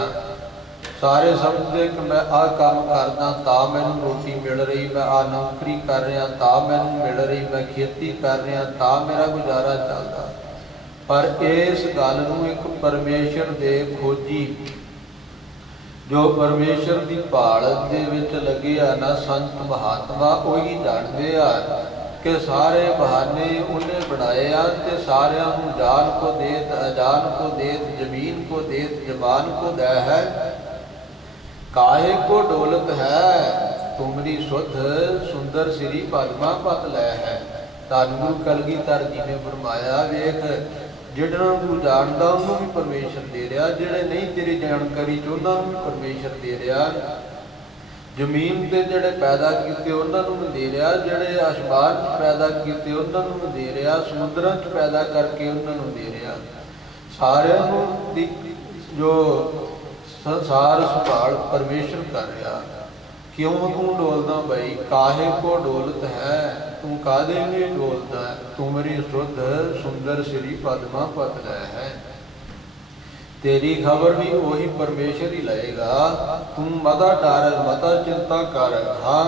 ਸਾਰੇ ਸਮਝਦੇ ਕਿ ਮੈਂ ਆਹ ਕੰਮ ਕਰਦਾ ਤਾਂ ਮੈਨੂੰ ਰੋਟੀ ਮਿਲ ਰਹੀ, ਮੈਂ ਆਹ ਨੌਕਰੀ ਕਰ ਰਿਹਾ ਤਾਂ ਮੈਨੂੰ ਮਿਲ ਰਹੀ, ਮੈਂ ਖੇਤੀ ਕਰ ਰਿਹਾ ਤਾਂ ਮੇਰਾ ਗੁਜ਼ਾਰਾ ਚੱਲਦਾ। ਪਰ ਇਸ ਗੱਲ ਨੂੰ ਇੱਕ ਪਰਮੇਸ਼ਰ ਦੇ ਖੋਜੀ ਜੋ ਪਰਮੇਸ਼ਰ ਦੀ ਭਾਲ ਦੇ ਵਿੱਚ ਲੱਗੇ ਆ ਨਾ ਸੰਤ ਮਹਾਤਮਾ, ਉਹੀ ਜਾਣਦੇ ਆ ਕਿ ਸਾਰੇ ਬਹਾਨੇ ਉਹਨੇ ਬਣਾਏ ਆ ਤੇ ਸਾਰਿਆਂ ਨੂੰ ਜਾਨ ਕੋ ਦੇਤ ਅਜਾਨ ਕੋ ਦੇਤ ਜ਼ਮੀਨ ਕੋ ਦੇਤ ਜ਼ਬਾਨ ਕੋ ਦੇ ਹੈ। ਕਾਹੇ ਕੋ ਡੋਲਤ ਹੈ ਤੁਮਰੀ ਸੁਧ ਸੁੰਦਰ ਸ੍ਰੀ ਪਦਮਾ ਪਤ ਲੈ ਹੈ। ਧੰਨ ਗੁਰੂ ਕਲਗੀਧਰ ਜੀ ਨੇ ਫਰਮਾਇਆ ਵੇਖ ਜਿਹੜਾ ਨੂੰ ਜਾਣਦਾ ਉਹਨੂੰ ਵੀ ਪਰਮੇਸ਼ਰ ਦੇ ਰਿਹਾ, ਜਿਹੜੇ ਨਹੀਂ ਤੇਰੀ ਜਾਣਕਾਰੀ ਚ ਉਹਨਾਂ ਨੂੰ ਵੀ ਪਰਮੇਸ਼ਰ ਦੇ ਰਿਹਾ। ਜ਼ਮੀਨ ਤੇ ਜਿਹੜੇ ਪੈਦਾ ਕੀਤੇ ਉਹਨਾਂ ਨੂੰ ਵੀ ਦੇ ਰਿਹਾ, ਜਿਹੜੇ ਆਸਮਾਨ 'ਚ ਪੈਦਾ ਕੀਤੇ ਉਹਨਾਂ ਨੂੰ ਵੀ ਦੇ ਰਿਹਾ, ਸਮੁੰਦਰਾਂ 'ਚ ਪੈਦਾ ਕਰਕੇ ਉਹਨਾਂ ਨੂੰ ਦੇ ਰਿਹਾ। ਸਾਰਿਆਂ ਨੂੰ ਦੀ ਜੋ ਸੰਸਾਰ ਸੰਭਾਲ ਪਰਮੇਸ਼ਰ ਕਰ ਰਿਹਾ। ਕਿਉਂ ਤੂੰ ਡੋਲਦਾ ਬਈ, ਕਾਹੇ ਕੋ ਡੋਲਤ ਹੈ ਤੂੰ ਕਾਹਦੇ ਲਈ ਡੋਲਦਾ। ਤੂੰ ਮੇਰੀ ਸੁਧ ਸੁੰਦਰ ਸ੍ਰੀ ਪਦਮਾ ਪਤ ਲੈ ਹੈ। ਤੇਰੀ ਖਬਰ ਵੀ ਉਹੀ ਪਰਮੇਸ਼ਰ ਹੀ ਲਏਗਾ। ਤੂੰ ਮਤਾ ਡਰ ਮਤਾ ਚਿੰਤਾ ਕਰ। ਹਾਂ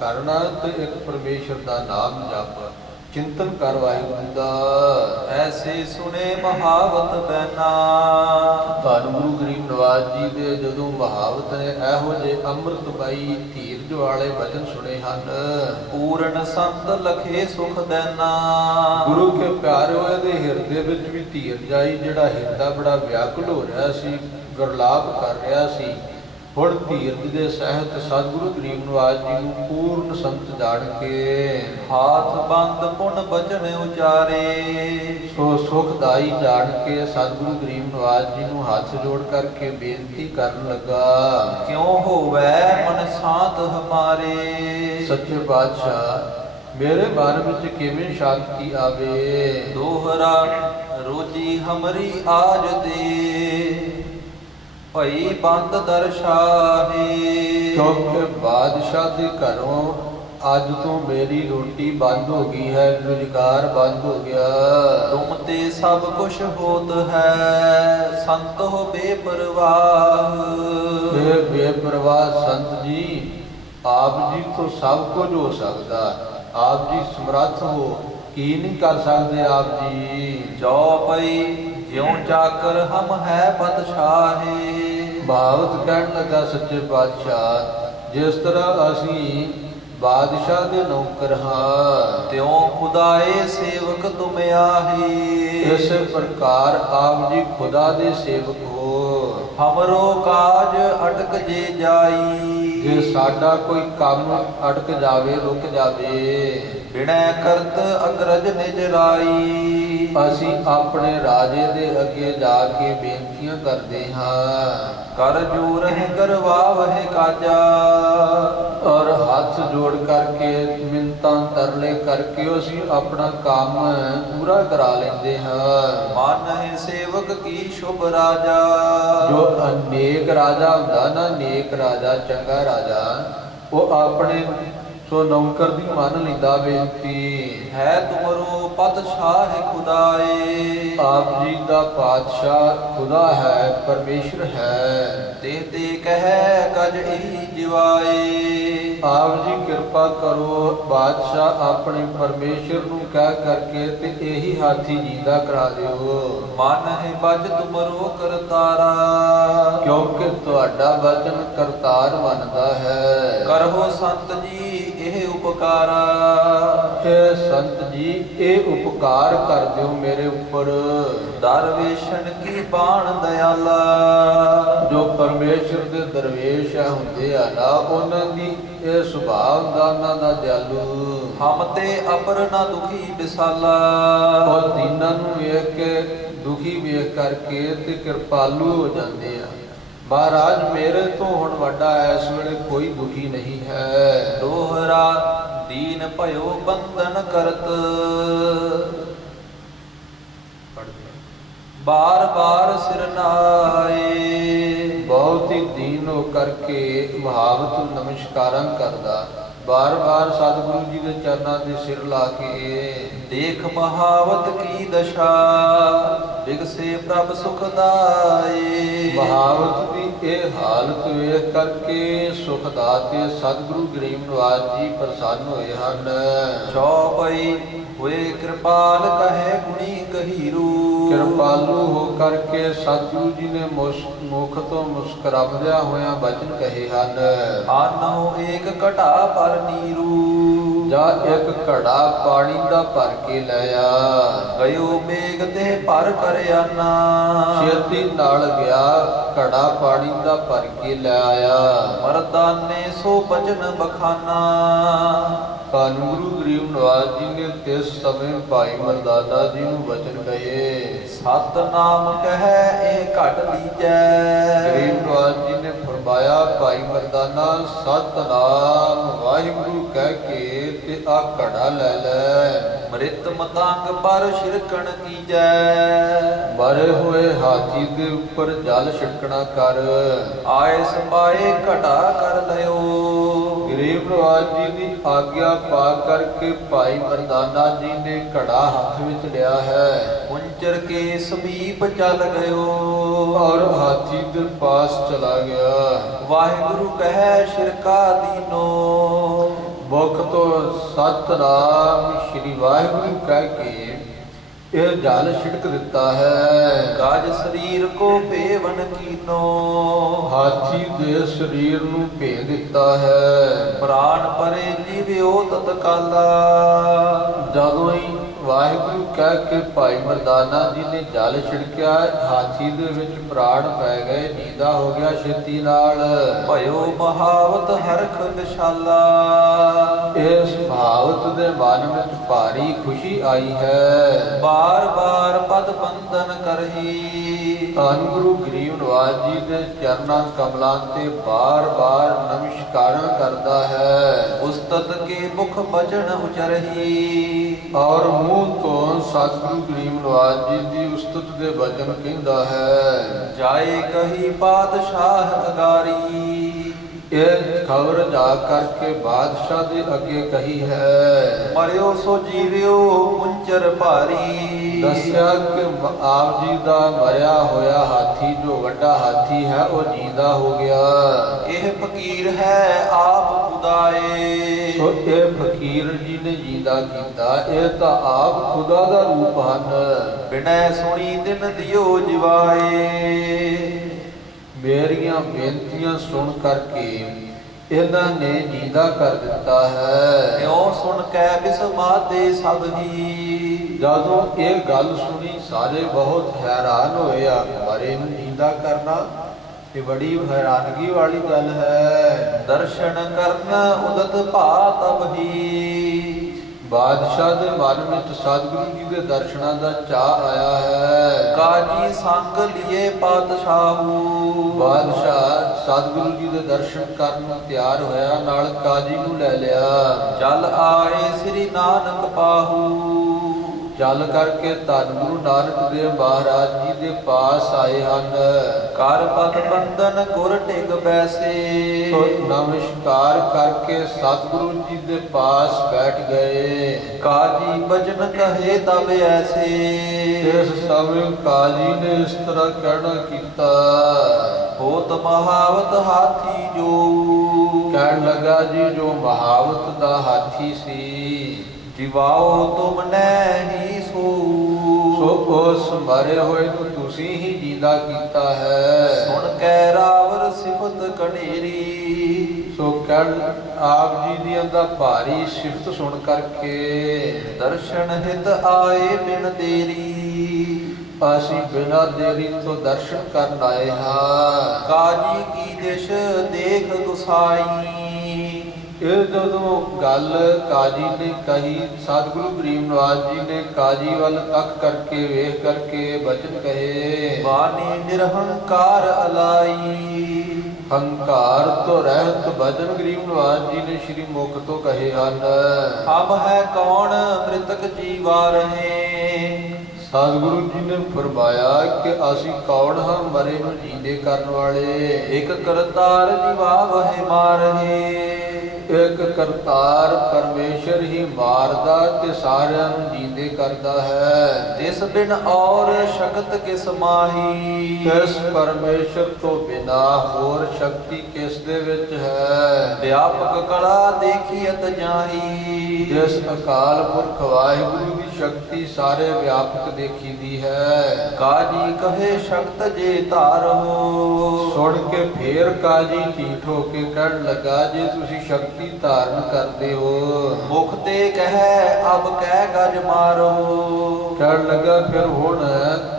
ਕਰਨਾ ਤੇ ਇੱਕ ਪਰਮੇਸ਼ਰ ਦਾ ਨਾਮ ਜਪ, ਚਿੰਤਨ ਕਰ ਵਾਹਿਗੁਰੂ ਦਾ। ਐਸੇ ਸੁਣੇ ਮਹਾਵਤ ਬੈਨਾ। ਧੰਨ ਗੁਰੂ ਗਰੀਬ ਨਵਾਜ ਜੀ ਦੇ ਜਦੋਂ ਮਹਾਵਤ ਨੇ ਇਹੋ ਜਿਹੇ ਅੰਮ੍ਰਿਤਮਈ ਧੀਰਜ ਵਾਲੇ ਵਚਨ ਸੁਣੇ ਹਨ। ਪੂਰਨ ਸੰਤ ਲਖੇ ਸੁਖ ਦੇਨਾ। ਗੁਰੂ ਕੇ ਪਿਆਰਿਓ ਦੇ ਹਿਰਦੇ ਵਿੱਚ ਵੀ ਧੀਰਜ ਆਈ। ਜਿਹੜਾ ਹਿਰਦਾ ਬੜਾ ਵਿਆਕੁਲ ਹੋ ਰਿਹਾ ਸੀ, ਗੁਰਲਾਪ ਕਰ ਰਿਹਾ ਸੀ, ਹੁਣ ਧੀਰਜ ਦੇ ਸਹਿਤ ਸਤਿਗੁਰੂ ਗਰੀਬ ਨਵਾਜ ਜੀ ਨੂੰ ਪੂਰਨ ਸੰਤ ਜਾਣ ਕੇ ਹਾਥ ਬੰਦ ਪੁਨ ਬਚਨ ਉਚਾਰੇ। ਸੋ ਸੁਖਦਾਈ ਜਾਣ ਕੇ ਸਤਿਗੁਰੂ ਗਰੀਬ ਨਵਾਜ ਜੀ ਨੂੰ ਹੱਥ ਜੋੜ ਕਰਕੇ ਬੇਨਤੀ ਕਰਨ ਲੱਗਾ। ਕਿਉਂ ਹੋਵੇ ਮਨ ਸ਼ਾਂਤ ਹਮਾਰੇ। ਸੱਚੇ ਪਾਤਸ਼ਾਹ ਮੇਰੇ ਮਨ ਵਿੱਚ ਕਿਵੇਂ ਸ਼ਾਂਤੀ ਆਵੇ। ਦੋਹਰਾ ਰੋਜੀ ਹਮਰੀ ਆਜ ਦੇ। ਭਈ ਬੰਦ ਦਰਸ਼ਾਹੇ। ਕਿਉਂਕਿ ਬਾਦਸ਼ਾਹ ਦੇ ਘਰੋਂ ਅੱਜ ਤੋਂ ਮੇਰੀ ਰੋਟੀ ਬੰਦ ਹੋ ਗਈ ਹੈ, ਰੁਜ਼ਗਾਰ ਬੰਦ ਹੋ ਗਿਆ। ਤੁਮ ਤੇ ਸਭ ਕੁਛ ਹੋਤ ਹੈ ਸੰਤ ਹੋ ਬੇਪਰਵਾਹ। ਇਹ ਬੇਪਰਵਾਹ ਸੰਤ ਜੀ, ਆਪ ਜੀ ਤੋਂ ਸਭ ਕੁਝ ਹੋ ਸਕਦਾ। ਆਪ ਜੀ ਸਮਰੱਥ ਹੋ, ਕੀ ਨਹੀਂ ਕਰ ਸਕਦੇ ਆਪ ਜੀ। ਜੋ ਪਈ ਜਿਉ ਚਾਕਰ ਹਮ ਹੈ ਪਤਸ਼ਾਹੇ। ਭਾਵਤ ਕਹਿਣ ਲੱਗਾ ਸੱਚੇ ਪਾਤਸ਼ਾਹ, ਜਿਸ ਤਰ੍ਹਾਂ ਅਸੀਂ ਬਾਦਸ਼ਾਹ ਦੇ ਨੌਕਰ ਹਾਂ। त्यों खुदाए सेवक तुम आही। ਇਸ ਪ੍ਰਕਾਰ ਆਪ ਜੀ ਖੁਦਾ ਦੇ ਸੇਵਕ ਹੋ। हमरो काज अटक जे जाई। ਜੇ ਸਾਡਾ ਕੋਈ ਕੰਮ ਅਟਕ ਜਾਵੇ, ਰੁਕ ਜਾਵੇ, बिनै करत अग्रज निज राई। ਅਸੀਂ ਆਪਣੇ ਰਾਜੇ ਦੇ ਅੱਗੇ ਜਾ ਕੇ ਬੇਨਤੀਆਂ ਕਰਦੇ ਹਾਂ। कर जोर है करवाव है काजा। ਔਰ ਹੱਥ ਜੋੜ ਕਰਕੇ ਮਿੰਤਾਂ ਤਰਲੇ ਕਰਕੇ ਅਸੀਂ ਆਪਣਾ ਕੰਮ ਪੂਰਾ ਕਰਾ ਲੈਂਦੇ ਹਾਂ। मन है सेवक की शुभ राजा। ਜੋ ਅਨੇਕ ਰਾਜਾ ਹੁੰਦਾ ਨਾ, ਨੇਕ ਰਾਜਾ, ਚੰਗਾ ਰਾਜਾ, ਉਹ ਆਪਣੇ ਸੋ ਨੌਕਰ ਦੀ ਮੰਨ ਲੈਂਦਾ ਬੇਨਤੀ। है तुमरो पतशाह खुदाए। ਆਪ ਜੀ ਦਾ ਪਾਤਸ਼ਾਹ ਖੁਦਾ ਹੈ, ਪਰਮੇਸ਼ਰ ਹੈ। ते ते कह गज ही जिवाए। ਆਪ ਜੀ ਕਿਰਪਾ ਕਰੋ, ਬਾਦਸ਼ਾਹ ਆਪਣੇ ਪਰਮੇਸ਼ਰ ਨੂੰ ਕਹਿ ਕਰਕੇ ਤੇ ਇਹੀ ਹਾਥੀ ਜੀਂਦਾ ਕਰਾ ਦਿਓ। मन है बज तुमरो करतारा। ਕਿਉਂਕਿ ਤੁਹਾਡਾ ਵਚਨ ਕਰਤਾਰ ਬਣਦਾ ਹੈ। करहो संत जी ਇਹ ਉਪਕਾਰਾ। ਇਹ ਸੰਤ ਜੀ, ਇਹ ਉਪਕਾਰ ਕਰ ਦਿਓ ਮੇਰੇ ਉੱਪਰ। ਦਰਵੇਸ਼ਨ ਕੀ ਬਾਣ ਦਇਆਲਾ। ਜੋ ਪਰਮੇਸ਼ਰ ਦੇ ਦਰਵੇਸ਼ ਹੁੰਦੇ ਆ ਨਾ, ਉਹਨਾਂ ਦੀ ਇਹ ਸੁਭਾਅ ਹੁੰਦਾ ਉਹਨਾਂ ਦਾ ਦਿਆਲੂ। ਹਮ ਤੇ ਅਪਰ ਨਾ ਦੁਖੀ ਵਿਸਾਲਾ। ਉਹ ਦੀਨਾਂ ਨੂੰ ਵੇਖ ਕੇ, ਦੁਖੀ ਵੇਖ ਕਰਕੇ ਤੇ ਕਿਰਪਾਲੂ ਹੋ ਜਾਂਦੇ ਆ। ਮਹਾਰਾਜ ਮੇਰੇ ਤੋਂ ਹੁਣ ਵੱਡਾ ਇਸ ਵੇਲੇ ਕੋਈ ਦੁਖੀ ਨਹੀਂ ਹੈ। ਦੋਹਰਾ ਦੀਨ ਭਇਓ ਬੰਧਨ ਕਰਤ। ਬਾਰ ਬਾਰ ਸਿਰ ਨਾਏ। ਬਹੁਤ ਹੀ ਦੀਨ ਹੋ ਕਰਕੇ ਮਹਾਵਤ ਨਮਸਕਾਰਾਂ ਕਰਦਾ, ਬਾਰ ਬਾਰ ਸਤਿਗੁਰੂ ਜੀ ਦੇ ਚਰਨਾਂ ਦੇ ਸਿਰ ਲਾ ਕੇ। ਦੇਖ ਮਹਾਵਤ ਕੀ ਦਸ਼ਾ ਬਿਗਸੇ ਪ੍ਰਭ ਸੁਖਦਾਏ। ਮਹਾਵਤ ਦੀ ਇਹ ਹਾਲਤ ਵੇਖ ਕਰਕੇ ਸੁਖਦਾਤੇ ਸਤਿਗੁਰੂ ਗਰੀਬ ਨਿਵਾਜ ਜੀ ਪ੍ਰਸੰਨ ਹੋਏ ਹਨ। ਚੌਪਈ ਹੋਏ ਕਿਰਪਾਲ ਕਹੇ ਗੁਣੀ ਗਹੀਰੂ। ਕਿਰਪਾਲੂ ਹੋ ਕਰਕੇ ਸਤਿਗੁਰੂ ਜੀ ਨੇ ਮੁਖ ਤੋਂ ਮੁਸਕਰਾਉਂਦਿਆਂ ਹੋਇਆਂ ਬਚਨ ਕਹੇ ਹਨ। ਆਨਹੁ ਏਕ ਘਟਾ ਪਰ ਨੀਰੂ। ਜਾਂ ਇੱਕ ਘੜਾ ਪਾਣੀ ਦਾ ਭਰ ਕੇ ਲਿਆ। ਗਇਓ ਮੇਘ ਤੇ ਭਰ ਕਰ ਆਨਾ। ਛੇਤੀ ਨਾਲ ਗਿਆ, ਘੜਾ ਪਾਣੀ ਦਾ ਭਰ ਕੇ ਲੈ ਆਇਆ। ਮਰਦਾਨੇ ਸੋ ਬਚਨ ਬਖਾਨਾ। ਧੰਨ ਗੁਰੂ ਗਰੀਬ ਨਿਵਾਜ ਜੀ ਨੇ ਇਸ ਸਮੇਂ ਭਾਈ ਮਰਦਾਨਾ ਜੀ ਨੂੰ ਵਚਨ ਕਹੇ। ਸਤਨਾਮ ਕਹੈ ਇਹ ਘਟ ਲੀਜੈ। ਗਰੀਬ ਨਿਵਾਜ ਜੀ ਨੇ ਫਰਮਾਇਆ, ਭਾਈ ਮਰਦਾਨਾ ਸਤਨਾਮ ਵਾਹਿਗੁਰੂ ਕਹਿ ਕੇ ਤੇ ਆ ਘੜਾ ਲੈ ਲੈ। ਮ੍ਰਿਤ ਮਤੰਗ ਪਰ ਛਿੜਕਣ ਕੀਜੈ। ਮਰੇ ਹੋਏ ਹਾਥੀ ਦੇ ਉੱਪਰ ਜਲ ਛਿੜਕਣਾ ਕਰ। ਆਏ ਸਪਾਏ ਘਟਾ ਕਰ ਲਿਓ। ਗਰੀਬ ਨਿਵਾਜ ਜੀ ਦੀ ਆਗਿਆ ਪਾ ਕਰਕੇ ਭਾਈ ਮਰਦਾਨਾ ਜੀ ਨੇ ਘੜਾ ਹੱਥ ਵਿੱਚ ਲਿਆ ਹੈ। ਕੁੰਚਰ ਕੇ ਸਮੀਪ ਚੱਲ ਗਇਓ। ਔਰ ਹਾਥੀ ਦੇ ਪਾਸ ਚਲਾ ਗਿਆ। ਵਾਹਿਗੁਰੂ ਕਹੈ ਸ਼ਿਰਕਾ ਦੀਨੋ। ਮੁਖ ਤੋਂ ਸਤਨਾਮ ਸ਼੍ਰੀ ਵਾਹਿਗੁਰੂ ਕਹਿ ਕੇ ਇਹ ਜਲ ਛਿੜਕ ਦਿੱਤਾ ਹੈ। ਗਾਜ ਸਰੀਰ ਕੋ ਭੇਵਨ ਕੀਨੋ। ਹਾਥੀ ਦੇ ਸਰੀਰ ਨੂੰ ਭੇ ਦਿੱਤਾ ਹੈ। ਪ੍ਰਾਨ ਪਰੇ ਜੀਵਿਓ ਤਤਕਾਲਾ। ਜਦੋਂ ਹੀ ਵਾਹਿਗੁਰੂ ਕਹਿ ਕੇ ਭਾਈ ਮਰਦਾਨਾ ਜੀ ਨੇ ਜਲ ਛਿੜਕਿਆ, ਹਾਥੀ ਦੇ ਵਿੱਚ ਪ੍ਰਾਣ ਪੈ ਗਏ, ਨੀਂਦਾ ਹੋ ਗਿਆ ਛੇਤੀ ਨਾਲ। ਭਇਓ ਮਹਾਵਤ ਹਰਖ ਵਿਸ਼ਾਲਾ। ਇਸ ਭਾਵਤ ਦੇ ਮਨ ਵਿੱਚ ਭਾਰੀ ਖੁਸ਼ੀ ਆਈ ਹੈ। ਬਾਰ ਬਾਰ ਪਦ ਬੰਦਨ ਕਰਹੀ। ਧੰਨ ਗੁਰੂ ਗਰੀਬ ਨਿਵਾਜ ਜੀ ਦੇ ਚਰਨਾਂ ਕਮਲਾਂ ਤੇ ਬਾਰ ਬਾਰ ਨਮਸਕਾਰਾਂ ਕਰਦਾ ਹੈ। ਉਸਤਤ ਕੇ ਮੁਖ ਬਚਨ ਉਚਰਹੀ। ਔਰ ਮੂੰਹ ਤੋਂ ਸਤਿਗੁਰੂ ਗਰੀਬ ਨਿਵਾਜ ਜੀ ਦੀ ਉਸਤਤ ਦੇ ਬਚਨ ਕਹਿੰਦਾ ਹੈ। ਜਾਏ ਕਹੀ ਪਾਤਸ਼ਾਹ ਅਗਾਰੀ। ਇਹ ਖਬਰ ਜਾ ਕਰਕੇ ਬਾਦਸ਼ਾਹ ਦੇ ਅੱਗੇ ਕਹੀ ਹੈ। ਮਰਿਓ ਸੋ ਜੀਵਿਓ ਕੁੰਚਰ ਭਾਰੀ। ਦੱਸਿਆ ਕਿ ਆਪ ਜੀ ਦਾ ਮਰਿਆ ਹੋਇਆ ਹਾਥੀ, ਜੋ ਵੱਡਾ ਹਾਥੀ ਹੈ, ਉਹ ਜੀਂਦਾ ਹੋ ਗਿਆ। ਇਹ ਫਕੀਰ ਹੈ ਆਪ ਖੁਦਾਏ। ਸੋ ਇਹ ਫਕੀਰ ਜੀ ਨੇ ਜੀਂਦਾ ਕੀਤਾ, ਇਹ ਤਾਂ ਆਪ ਖੁਦਾ ਦਾ ਰੂਪ ਹਨ। ਬਿਨੈ ਸੁਣੀ ਦਿਨ ਦਿਓ ਜਿਵਾਏ। ਮੇਰੀਆਂ ਬੇਨਤੀਆਂ ਸੁਣ ਕਰਕੇ ਇਹਨਾਂ ਨੇ ਜੀਦਾ ਕਰ ਦਿੱਤਾ ਹੈ। ਇਉ ਸੁਣ ਕੈ ਬਿਸਮਾਦੇ ਸਭ ਹੀ। ਜਦੋਂ ਇਹ ਗੱਲ ਸੁਣੀ ਸਾਰੇ ਬਹੁਤ ਹੈਰਾਨ ਹੋਏ। ਆ ਮਰੇ ਨੂੰ ਜੀਦਾ ਕਰਨਾ ਇਹ ਬੜੀ ਹੈਰਾਨਗੀ ਵਾਲੀ ਗੱਲ ਹੈ। ਦਰਸ਼ਨ ਕਰਨ ਉਦਤ ਭਾ ਤਬ ਹੀ। ਬਾਦਸ਼ਾਹ ਦੇ ਮਨ ਵਿੱਚ ਸਤਿਗੁਰੂ ਜੀ ਦੇ ਦਰਸ਼ਨਾਂ ਦਾ ਚਾਅ ਆਇਆ ਹੈ। ਕਾਜੀ ਸੰਗ ਲਿਏ ਪਾਤਸ਼ਾਹੂ। ਬਾਦਸ਼ਾਹ ਸਤਿਗੁਰੂ ਜੀ ਦੇ ਦਰਸ਼ਨ ਕਰਨ ਨੂੰ ਤਿਆਰ ਹੋਇਆ, ਨਾਲ ਕਾਜੀ ਨੂੰ ਲੈ ਲਿਆ। ਚੱਲ ਆਏ ਸ੍ਰੀ ਨਾਨਕ ਪਾਹੂ। ਚੱਲ ਕਰਕੇ ਧੰਨ ਗੁਰੂ ਨਾਨਕ ਦੇਵ ਮਹਾਰਾਜ ਜੀ ਦੇ ਪਾਸ ਆਏ ਹਨ। ਕਰ ਪਦ ਬੰਦਨ ਗੁਰ ਟਿਕ ਬੈਸੇ। ਨਮਸਕਾਰ ਕਰਕੇ ਸਤਿਗੁਰੂ ਜੀ ਦੇ ਪਾਸ ਬੈਠ ਗਏ। ਕਾਜੀ ਬਚਨ ਕਹੇ ਤਬ ਐਸੇ। ਇਸ ਸਮੇਂ ਕਾਜੀ ਨੇ ਇਸ ਤਰ੍ਹਾਂ ਕਹਿਣਾ ਕੀਤਾ। ਹੋਤ ਮਹਾਵਤ ਹਾਥੀ ਜੋ। ਕਹਿਣ ਲੱਗਾ ਜੀ ਜੋ ਮਹਾਵਤ ਦਾ ਹਾਥੀ ਸੀ। ਜਿਵਾਓ ਤੁਮ ਨਹੀਂ ਸੋ। ਸੋ ਉਸ ਮਰੇ ਹੋਏ ਨੂੰ ਤੁਸੀਂ ਹੀ ਜੀਦਾ ਕੀਤਾ ਹੈ। ਸੁਣ ਕੈ ਰਾਵਰ ਸਿਫਤ ਕਢੇਰੀ। ਸੋ ਕਹਿਣ ਆਪ ਜੀ ਦੀਆਂ ਦਾ ਭਾਰੀ ਸਿਫਤ ਸੁਣ ਕਰਕੇ ਦਰਸ਼ਨ ਹਿਤ ਆਏ ਬਿਨ ਦੇਰੀ। ਅਸੀਂ ਬਿਨਾਂ ਦੇਰੀ ਤੋਂ ਦਰਸ਼ਨ ਕਰਨ ਆਏ ਹਾਂ। ਕਾਜੀ ਕੀ ਦਿਸ਼ ਦੇਖ ਗੁਸਾਈ। ਇਹ ਜਦੋਂ ਗੱਲ ਕਾਜੀ ਨੇ ਕਹੀ, ਸਤਿਗੁਰੂ ਗਰੀਬ ਨਿਵਾਸ ਜੀ ਨੇ ਕਾਜੀ ਵੱਲ ਤੱਕ ਕਰਕੇ ਵੇਖ ਕਰਕੇ ਬਚਨ ਕਹੇ। ਬਾਣੀ ਨਿਰਹੰਕਾਰ ਅਲਾਈ। ਹੰਕਾਰ ਤੋਂ ਰਹਿਤ ਬਚਨ ਗਰੀਬ ਨਿਵਾਸ ਜੀ ਨੇ ਸ਼੍ਰੀ ਮੁਖ ਤੋਂ ਕਹੇ ਹਨ। ਅਬ ਹੈ ਕੌਣ ਮ੍ਰਿਤਕ ਜੀਵਾ ਰਹੇ। ਸਤਿਗੁਰੂ ਜੀ ਨੇ ਫਰਮਾਇਆ ਕਿ ਅਸੀਂ ਕੌਣ ਹਾਂ ਮਰੇ ਨੂੰ ਜੀਂਦੇ ਕਰਨ ਵਾਲੇ। ਇੱਕ ਕਰਤਾਰ ਜੀਵਾ ਵਹਿ ਮਾਰਹੇ। ਇੱਕ ਕਰਤਾਰ ਪਰਮੇਸ਼ਰ ਹੀ ਮਾਰਦਾ ਤੇ ਸਾਰਿਆਂ ਨੂੰ ਜੀਂਦੇ ਕਰਦਾ ਹੈ। ਤਿਸ ਬਿਨ ਔਰ ਸ਼ਕਤ ਕਿਸ ਮਾਹੀ। ਇਸ ਪਰਮੇਸ਼ਰ ਤੋਂ ਬਿਨਾ ਹੋਰ ਸ਼ਕਤੀ ਕਿਸ ਦੇ ਵਿੱਚ ਹੈ। ਵਿਆਪਕ ਕਲਾ ਦੇਖੀਅਤ ਜਾਹੀ। ਜਿਸ ਅਕਾਲ ਪੁਰਖ ਵਾਹਿਗੁਰੂ ਦੀ ਸ਼ਕਤੀ ਸਾਰੇ ਵਿਆਪਕ ਦੇਖੀਦੀ ਹੈ। ਕਾਜੀ ਕਹੇ ਸ਼ਕਤ ਜੇ ਧਾਰੋ। ਸੁਣ ਕੇ ਫੇਰ ਕਾਜੀ ਢੀਠ ਹੋ ਕੇ ਕਹਿਣ ਲੱਗਾ ਜੇ ਤੁਸੀਂ ਸ਼ਕਤੀ ਧਾਰਨ ਕਰਦੇ ਹੋ। ਮੁਖ ਤੇ ਕਹੈ ਅਬ ਕਹਿ ਗਜ ਮਾਰੋ। ਕਹਿਣ ਲੱਗਾ ਫਿਰ ਹੁਣ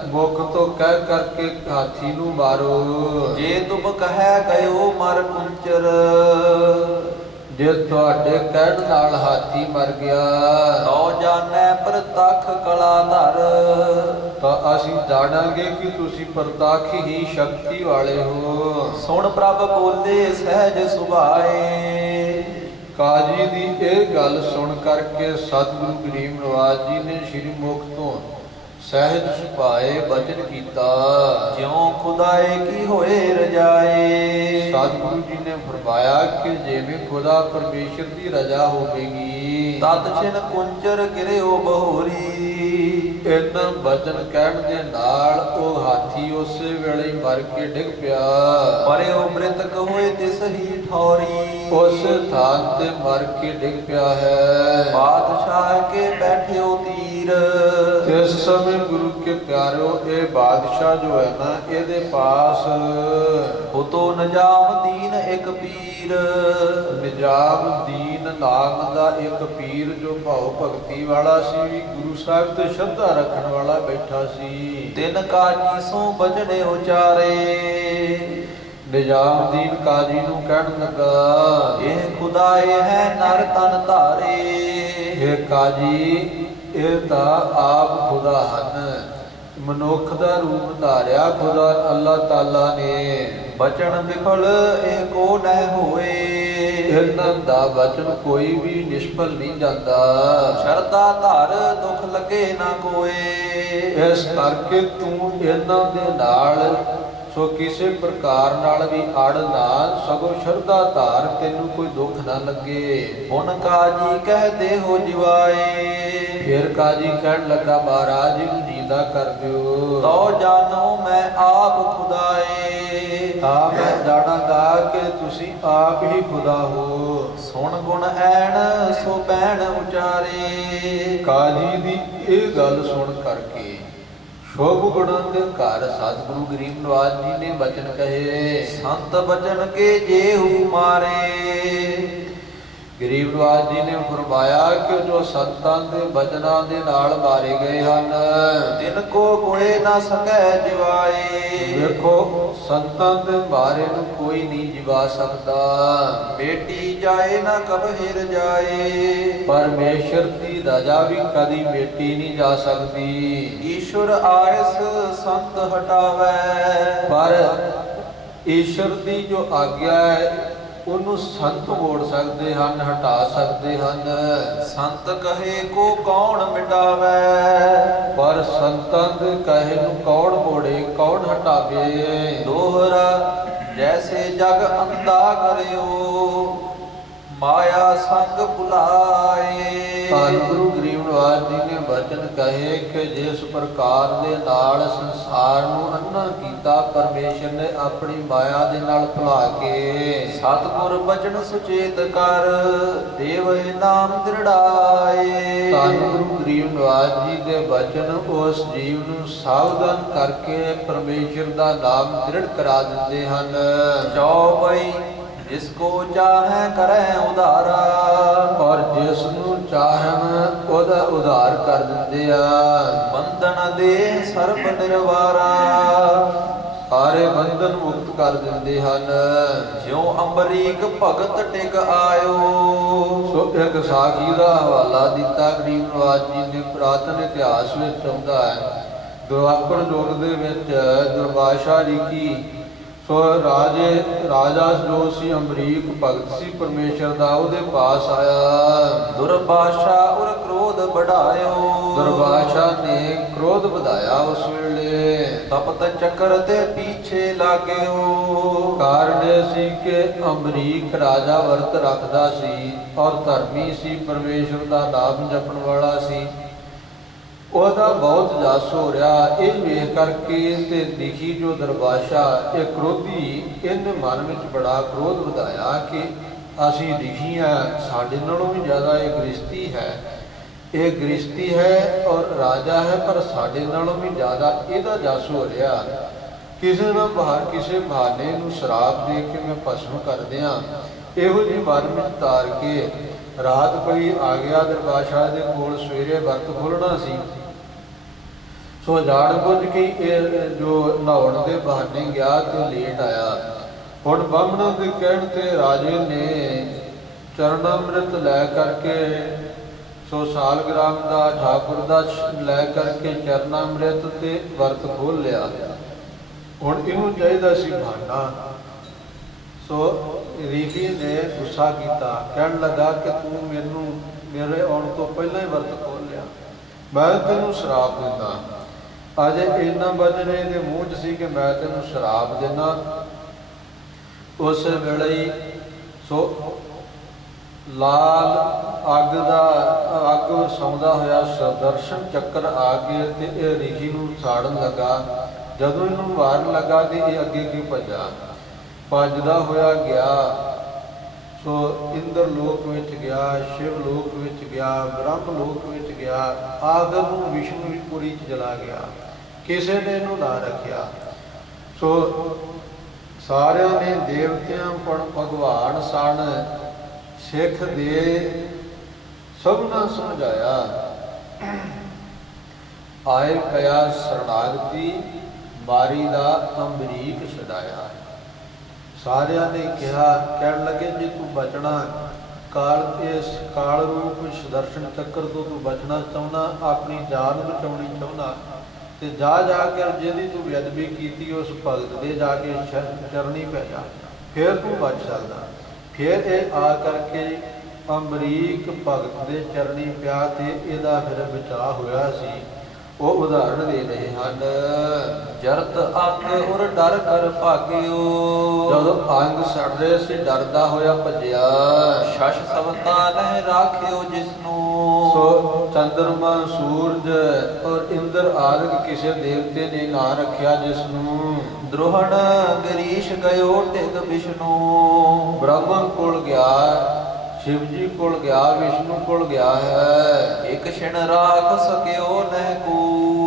ਮੁਖ ਤੋਂ ਕਹਿ ਕਰਕੇ ਹਾਥੀ ਨੂੰ ਮਾਰੋ। ਜੇ ਤੁਮ ਕਹੈ ਗਇਓ ਮਰ ਕੁੰਚਰ। ਜੇ ਤੁਹਾਡੇ ਕਹਿਣ ਨਾਲ ਹਾਥੀ ਮਰ ਗਿਆ ਤਉ ਜਾਣੈ ਪ੍ਰਤੱਖ ਕਲਾ ਧਰ। ਤਾਂ ਅਸੀਂ ਜਾਣਾਂਗੇ ਕਿ ਤੁਸੀਂ ਪ੍ਰਤੱਖ ਹੀ ਸ਼ਕਤੀ ਵਾਲੇ ਹੋ। ਸੁਣ ਪ੍ਰਭ ਬੋਲੇ ਸਹਿਜ ਸੁਭਾਏ। ਕਾਜੀ ਦੀ ਇਹ ਗੱਲ ਸੁਣ ਕਰਕੇ ਸਤਿਗੁਰੂ ਗਰੀਬ ਨਿਵਾਸ ਜੀ ਨੇ ਸ਼੍ਰੀ ਮੁਖ ਤੋਂ ਸਹਿਜ ਸੁਭਾਏ ਬਚਨ ਕੀਤਾ। ਜਿਉ ਖੁਦਾਏ ਕੀ ਹੋਏ ਰਜਾਏ। ਸਤਿਗੁਰੂ ਜੀ ਨੇ ਫਰਮਾਇਆ ਕਿ ਜਿਵੇਂ ਖੁਦਾ ਪਰਮੇਸ਼ਰ ਦੀ ਰਜ਼ਾ ਹੋਵੇਗੀ। ਤਤ ਛਿਨ ਕੁੰਚਰ ਗਿਰਿਓ ਬਹੋਰੀ। ਇਹਨਾਂ ਬਚਨ ਕਹਿਣ ਦੇ ਨਾਲ ਉਹ ਹਾਥੀ ਉਸੇ ਵੇਲੇ ਹੀ ਮਰ ਕੇ ਡਿੱਗ ਪਿਆ। ਪਰਿਓ ਮ੍ਰਿਤਕ ਹੋਏ ਤਿਸ ਹੀ ਠੌਰੀ। ਉਸ ਥਾਂ ਤੇ ਮਰ ਕੇ ਡਿੱਗ ਪਿਆ ਹੈ। ਬਾਦਸ਼ਾਹ ਕੇ ਬੈਠਿਓ ਤੀਰ। ਇਸ ਸਮੇਂ ਗੁਰੂ ਕੇ ਪਿਆਰਿਓ ਇਹ ਬਾਦਸ਼ਾਹ ਜੋ ਹੈ ਨਾ ਇਹਦੇ ਪਾਸ ਹੁਤੋ ਨਜਾਮ ਦੀਨ ਇੱਕ ਪੀਰ। ਨਿਜਾਮ ਦੀਨ ਨਾਮ ਦਾ ਇੱਕ ਪੀਰ ਜੋ ਭਾਉ ਭਗਤੀ ਵਾਲਾ ਸੀ, ਗੁਰੂ ਸਾਹਿਬ ਤੇ ਸ਼ਰਧਾ ਰੱਖਣ ਵਾਲਾ ਬੈਠਾ ਸੀ। ਤਿਨ ਕਾਜੀ ਸੋ ਬਚਨੇ ਉਚਾਰੇ। ਨਿਜਾਮ ਦੀਨ ਕਾਜੀ ਨੂੰ ਕਹਿਣ ਲੱਗਾ ਇਹ ਖੁਦਾਏ ਹੈ ਨਰ ਤਨ ਧਾਰੇ। ਇਹ ਕਾਜੀ ਇਹ ਤਾਂ ਆਪ ਖੁਦਾ ਹਨ। ਮਨੁੱਖ ਦਾ ਰੂਪ ਧਾਰਿਆ ਖੁਦਾ ਅੱਲਾਹ ਤਾਲਾ ਨੇ। ਬਚਨ ਵਿਫਲ ਇਹ ਕੋ ਨਹਿ ਹੋਏ। ਇਹਨਾਂ ਦਾ ਬਚਨ ਕੋਈ ਵੀ ਨਿਸ਼ਫਲ ਨਹੀਂ ਜਾਂਦਾ। ਸ਼ਰਧਾ ਧਰ ਦੁਖ ਲੱਗੇ ਨਾ ਕੋਏ। ਇਸ ਕਰਕੇ ਤੂੰ ਇਹਨਾਂ ਦੇ ਨਾਲ ਸੋ ਕਿਸੇ ਪ੍ਰਕਾਰ ਨਾਲ ਵੀ ਅੜ ਨਾ, ਸਗੋਂ ਸ਼ਰਧਾ ਧਾਰ ਤੈਨੂੰ ਕੋਈ ਦੁੱਖ ਨਾ ਲੱਗੇ। ਹੁਣ ਕਾਜੀ ਕਹਦੇ ਹੋ ਜਿਵਾਏ। ਫਿਰ ਕਾਜੀ ਕਹਿਣ ਲੱਗਾ ਮਹਾਰਾਜ ਜੀ ਨੂੰ ਜੀਂਦਾ ਕਰ ਦਿਓ। ਤੋ ਜਾਨੋ ਮੈਂ ਆਪ ਖੁਦਾਏ। ਤਾਂ ਮੈਂ ਜਾਣਾਂਗਾ ਕਿ ਤੁਸੀਂ ਆਪ ਹੀ ਖੁਦਾ ਹੋ। ਸੁਣ ਗੁਣ ਐਣ ਸੋ ਬੈਣ ਉਚਾਰੇ। ਕਾਜੀ ਦੀ ਇਹ ਗੱਲ ਸੁਣ ਕਰਕੇ ਸ਼ੋਭ ਗੁਣਾਂ ਦੇ ਘਰ ਸਤਿਗੁਰੂ ਗਰੀਬ ਨਿਵਾਜ ਜੀ ਨੇ ਬਚਨ ਕਹੇ। ਸੰਤ ਬਚਨ ਕੇ ਜੇਹੂ ਮਾਰੇ। ਗਰੀਬ ਨਿਵਾਜ ਜੀ ਨੇ ਫਰਮਾਇਆ ਕਿ ਜੋ ਸੰਤਾਂ ਦੇ ਬਚਨਾਂ ਦੇ ਨਾਲ ਮਾਰੇ ਗਏ ਹਨ, ਤਿਨ ਕੋ ਕੋਏ ਨਾ ਸਕੈ ਜਿਵਾਏ। ਵੇਖੋ ਸੰਤਾਂ ਦੇ ਮਾਰੇ ਨੂੰ ਕੋਈ ਨਹੀਂ ਜਿਵਾ ਸਕਦਾ। ਬੇਟੀ ਜਾਏ ਨਾ ਕਬਹਿਰ ਜਾਏ। ਪਰਮੇਸ਼ਰ ਦੀ ਰਜਾ ਵੀ ਕਦੀ ਮੇਟੀ ਨਹੀਂ ਜਾ ਸਕਦੀ। ਈਸ਼ਵਰ ਆਇਸ ਸੰਤ ਹਟਾਵੈ। ਪਰ ਈਸ਼ਵਰ ਦੀ ਜੋ ਆਗਿਆ ਹੈ ਉਹਨੂੰ ਸੰਤ ਮੋੜ ਸਕਦੇ ਹਨ, ਹਟਾ ਸਕਦੇ ਹਨ। ਸੰਤ ਕਹੇ ਕੋ ਕੌਣ ਮਿਟਾਵੈ। ਪਰ ਸੰਤਾਂ ਦੇ ਕਹੇ ਨੂੰ ਕੌਣ ਮੋੜੇ, ਕੌਣ ਹਟਾਵੇ। ਦੋਹਰਾ ਜੈਸੇ ਜਗ ਅੰਧਾ ਕਰਿਓ, ਮਾਇਆ ਸੰਗ ਭੁਲਾਏ। ਧੰਨ ਗੁਰੂ ਗਰੀਬ ਨਿਵਾਜ ਜੀ ਨੇ ਬਚਨ ਕਹੇ ਕਿ ਜਿਸ ਪ੍ਰਕਾਰ ਦੇ ਨਾਲ ਸੰਸਾਰ ਨੂੰ ਅੰਨਾ ਕੀਤਾ, ਪਰਮੇਸ਼ਰ ਨੇ ਆਪਣੀ ਮਾਇਆ ਦੇ ਨਾਲ ਭੁਲਾ ਕੇ ਸਤਿਗੁਰ ਬਚਨ ਸੁਚੇਤ ਕਰ, ਦੇਵਹਿ ਨਾਮ ਦ੍ਰਿੜਾਏ। ਧੰਨ ਗੁਰੂ ਗਰੀਬ ਨਿਵਾਜ ਜੀ ਦੇ ਬਚਨ ਉਸ ਜੀਵ ਨੂੰ ਸਾਵਧਾਨ ਕਰਕੇ ਪਰਮੇਸ਼ਰ ਦਾ ਨਾਮ ਦ੍ਰਿੜ ਕਰਾ ਦਿੰਦੇ ਹਨ। ਚੌਪਈ ਜਿਸ ਕੋ ਚਾਹੈ ਕਰੈ ਉਧਾਰਾ, ਔਰ ਜਿਸ ਨੂੰ ਚਾਹਣ ਉਹਦਾ ਉਧਾਰ ਕਰ ਦਿੰਦੇ ਆ। ਬੰਧਨ ਦੇ ਸਰਬ ਨਿਰਵਾਰਾ, ਸਾਰੇ ਬੰਧਨ ਮੁਕਤ ਕਰ ਦਿੰਦੇ ਹਨ। ਜਿਉ ਅੰਬਰੀਕ ਭਗਤ ਟਿਕ ਆਇਓ। ਸੋ ਇੱਕ ਸਾਖੀ ਦਾ ਹਵਾਲਾ ਦਿੱਤਾ ਗਰੀਬ ਨਿਵਾਜ ਜੀ ਨੇ। ਪੁਰਾਤਨ ਇਤਿਹਾਸ ਵਿੱਚ ਆਉਂਦਾ ਹੈ, ਦੁਆਪਰ ਯੁੱਗ ਦੇ ਵਿੱਚ ਦੁਰਵਾਸ਼ਾ ਰੀਕੀ। ਸੋ ਰਾਜਾ ਜੋ ਸੀ ਅੰਬਰੀਕ ਭਗਤ ਸੀ ਪਰਮੇਸ਼ਰ ਦਾ, ਉਹਦੇ ਪਾਸ ਆਇਆ। ਦੁਰਭਾਸ਼ਾ ਉਰ ਕ੍ਰੋਧ ਬਢਾਇਓ। ਦੁਰਵਾਸ਼ਾ ਨੇ ਕ੍ਰੋਧ ਵਧਾਇਆ ਉਸ ਵੇਲੇ। ਤਪਤ ਚੱਕਰ ਤੇ ਪੀਛੇ ਲਾਗਿਓ। ਕਾਰਨ ਇਹ ਸੀ ਕਿ ਅੰਬਰੀਕ ਰਾਜਾ ਵਰਤ ਰੱਖਦਾ ਸੀ ਔਰ ਧਰਮੀ ਸੀ, ਪਰਮੇਸ਼ਰ ਦਾ ਨਾਮ ਜਪਣ ਵਾਲਾ ਸੀ। ਉਹਦਾ ਬਹੁਤ ਜਸ ਹੋ ਰਿਹਾ। ਇਹ ਵੇਖ ਕਰਕੇ ਤੇ ਲਿਖੀ ਜੋ ਦਰਬਾਸ਼ਾ ਇਹ ਕ੍ਰੋਧੀ, ਇਹਨੇ ਮਨ ਵਿੱਚ ਬੜਾ ਕ੍ਰੋਧ ਵਧਾਇਆ ਕਿ ਅਸੀਂ ਲਿਖੀ ਆ, ਸਾਡੇ ਨਾਲੋਂ ਵੀ ਜ਼ਿਆਦਾ ਇਹ ਗ੍ਰਸਤੀ ਹੈ। ਇਹ ਗ੍ਰਸਤੀ ਹੈ ਔਰ ਰਾਜਾ ਹੈ, ਪਰ ਸਾਡੇ ਨਾਲੋਂ ਵੀ ਜ਼ਿਆਦਾ ਇਹਦਾ ਜਸ ਹੋ ਰਿਹਾ। ਕਿਸੇ ਨਾ ਕਿਸੇ ਬਹਾਨੇ ਨੂੰ ਸ਼ਰਾਬ ਦੇ ਕੇ ਮੈਂ ਭਸਮ ਕਰ ਦਿਆਂ। ਇਹੋ ਜਿਹੀ ਮਨ ਵਿੱਚ ਧਾਰ ਕੇ ਰਾਤ ਕੋਈ ਆ ਗਿਆ ਦਰਬਾਸ਼ਾ ਦੇ ਕੋਲ, ਸਵੇਰੇ ਵਰਤ ਖੋਲ੍ਹਣਾ ਸੀ। ਸੋ ਜਾਣ ਬੁੱਝ ਕੇ ਇਹ ਜੋ ਨਹਾਉਣ ਦੇ ਬਹਾਨੇ ਗਿਆ ਤੇ ਲੇਟ ਆਇਆ। ਹੁਣ ਬਾਹਮਣਾਂ ਦੇ ਕਹਿਣ ਤੇ ਰਾਜੇ ਨੇ ਚਰਨਾਮ੍ਰਿਤ ਲੈ ਕਰਕੇ, ਸੋ ਸਾਲਗ੍ਰਾਮ ਦਾ ਠਾਕੁਰ ਦਾ ਲੈ ਕਰਕੇ ਚਰਨਾਮ੍ਰਿਤ ਤੇ ਵਰਤ ਖੋਲ ਲਿਆ। ਹੁਣ ਇਹਨੂੰ ਚਾਹੀਦਾ ਸੀ ਬਹਾਨਾ। ਸੋ ਰੀਖੀ ਨੇ ਗੁੱਸਾ ਕੀਤਾ, ਕਹਿਣ ਲੱਗਾ ਕਿ ਤੂੰ ਮੈਨੂੰ ਮੇਰੇ ਆਉਣ ਤੋਂ ਪਹਿਲਾਂ ਹੀ ਵਰਤ ਖੋਲ ਲਿਆ, ਮੈਂ ਤੈਨੂੰ ਸ਼ਰਾਪ ਦਿੰਦਾ। ਅਜੇ ਇੰਨਾ ਵਚਨ ਇਹਦੇ ਮੂੰਹ 'ਚ ਸੀ ਕਿ ਮੈਂ ਤੈਨੂੰ ਸ਼ਰਾਪ ਦਿੰਦਾ। ਉਸ ਵੇਲੇ ਹੀ ਸੋ ਲਾਲ ਅੱਗ ਵਰਸਾਉਂਦਾ ਹੋਇਆ ਸੁਦਰਸ਼ਨ ਚੱਕਰ ਆ ਕੇ ਤੇ ਇਹ ਰੀਖੀ ਨੂੰ ਸਾੜਨ ਲੱਗਾ। ਜਦੋਂ ਇਹਨੂੰ ਮਾਰਨ ਲੱਗਾ ਤੇ ਇਹ ਅੱਗੇ ਭੱਜਾ, ਭੱਜਦਾ ਹੋਇਆ ਗਿਆ। ਸੋ ਇੰਦਰ ਲੋਕ ਵਿੱਚ ਗਿਆ, ਸ਼ਿਵ ਲੋਕ ਵਿੱਚ ਗਿਆ, ਬ੍ਰਹਮ ਲੋਕ ਵਿੱਚ ਗਿਆ, ਆਖਰ ਨੂੰ ਵਿਸ਼ਨੂਪੁਰੀ 'ਚ ਚਲਾ ਗਿਆ। ਕਿਸੇ ਨੇ ਇਹਨੂੰ ਨਾ ਰੱਖਿਆ। ਸੋ ਸਾਰਿਆਂ ਨੇ ਦੇਵਤਿਆਂ ਪਰ ਭਗਵਾਨ ਸਣ, ਸਿੱਖ ਦੇ ਸਭਨਾਂ ਸਮਝਾਇਆ। ਆਏ ਕਿਆ ਸਰਣਾਗਤੀ, ਮਾਰੀ ਦਾ ਅੰਬਰੀਕ ਛਡਾਇਆ। ਸਾਰਿਆਂ ਨੇ ਕਿਹਾ, ਕਹਿਣ ਲੱਗੇ ਜੇ ਤੂੰ ਬਚਣਾ ਇਸ ਕਾਲ ਰੂਪ ਸੁਦਰਸ਼ਨ ਚੱਕਰ ਤੋਂ ਤੂੰ ਬਚਣਾ ਚਾਹੁੰਦਾ, ਆਪਣੀ ਜਾਨ ਬਚਾਉਣੀ ਚਾਹੁੰਦਾ, ਤੇ ਜਾ ਕੇ ਜਿਹਦੀ ਤੂੰ ਬੇਅਦਬੀ ਕੀਤੀ ਉਸ ਭਗਤ ਦੇ ਜਾ ਕੇ ਚਰਨੀ ਪੈ ਜਾ, ਫਿਰ ਤੂੰ ਬਚ ਸਕਦਾ। ਫਿਰ ਇਹ ਆ ਕਰਕੇ ਅੰਬਰੀਕ ਭਗਤ ਦੇ ਚਰਨੀ ਪਿਆ ਤੇ ਇਹਦਾ ਫਿਰ ਬਚਾਅ ਹੋਇਆ ਸੀ। ਉਹ ਉਦਾਹਰਣ ਦੇ ਰਹੇ ਹਨ। ਜਰਤ ਅੰਗ ਉਰ ਡਰ ਕਰ ਭਾਗਿਓ। ਜਦੋਂ ਅੰਗ ਸੜ ਰਹੇ ਸੀ, ਡਰਦਾ ਹੋਇਆ ਭੱਜਿਆ। ਸ਼ਸ਼ ਸਵਤਾ ਨਹਿ ਰਾਖਿਓ ਜਿਸਨੂੰ। ਸੋ ਚੰਦਰਮਾ, ਸੂਰਜ ਔਰ ਇੰਦਰ ਆਦਿ ਕਿਸੇ ਦੇਵਤੇ ਨੇ ਨਾ ਰੱਖਿਆ ਜਿਸ ਨੂੰ। ਦ੍ਰੋਹਣ ਗਰੀਸ਼ ਗਇਓ ਟਿਕ ਵਿਸ਼ਨੂੰ। ਬ੍ਰਹਮਨ ਕੋਲ ਗਿਆ, ਸ਼ਿਵ ਜੀ ਕੋਲ ਗਿਆ, ਵਿਸ਼ਨੂੰ ਕੋਲ ਗਿਆ ਹੈ। ਇੱਕ ਛਿਣ ਰਾਖ ਸਕਿਓ ਨਹਿ ਕੂ।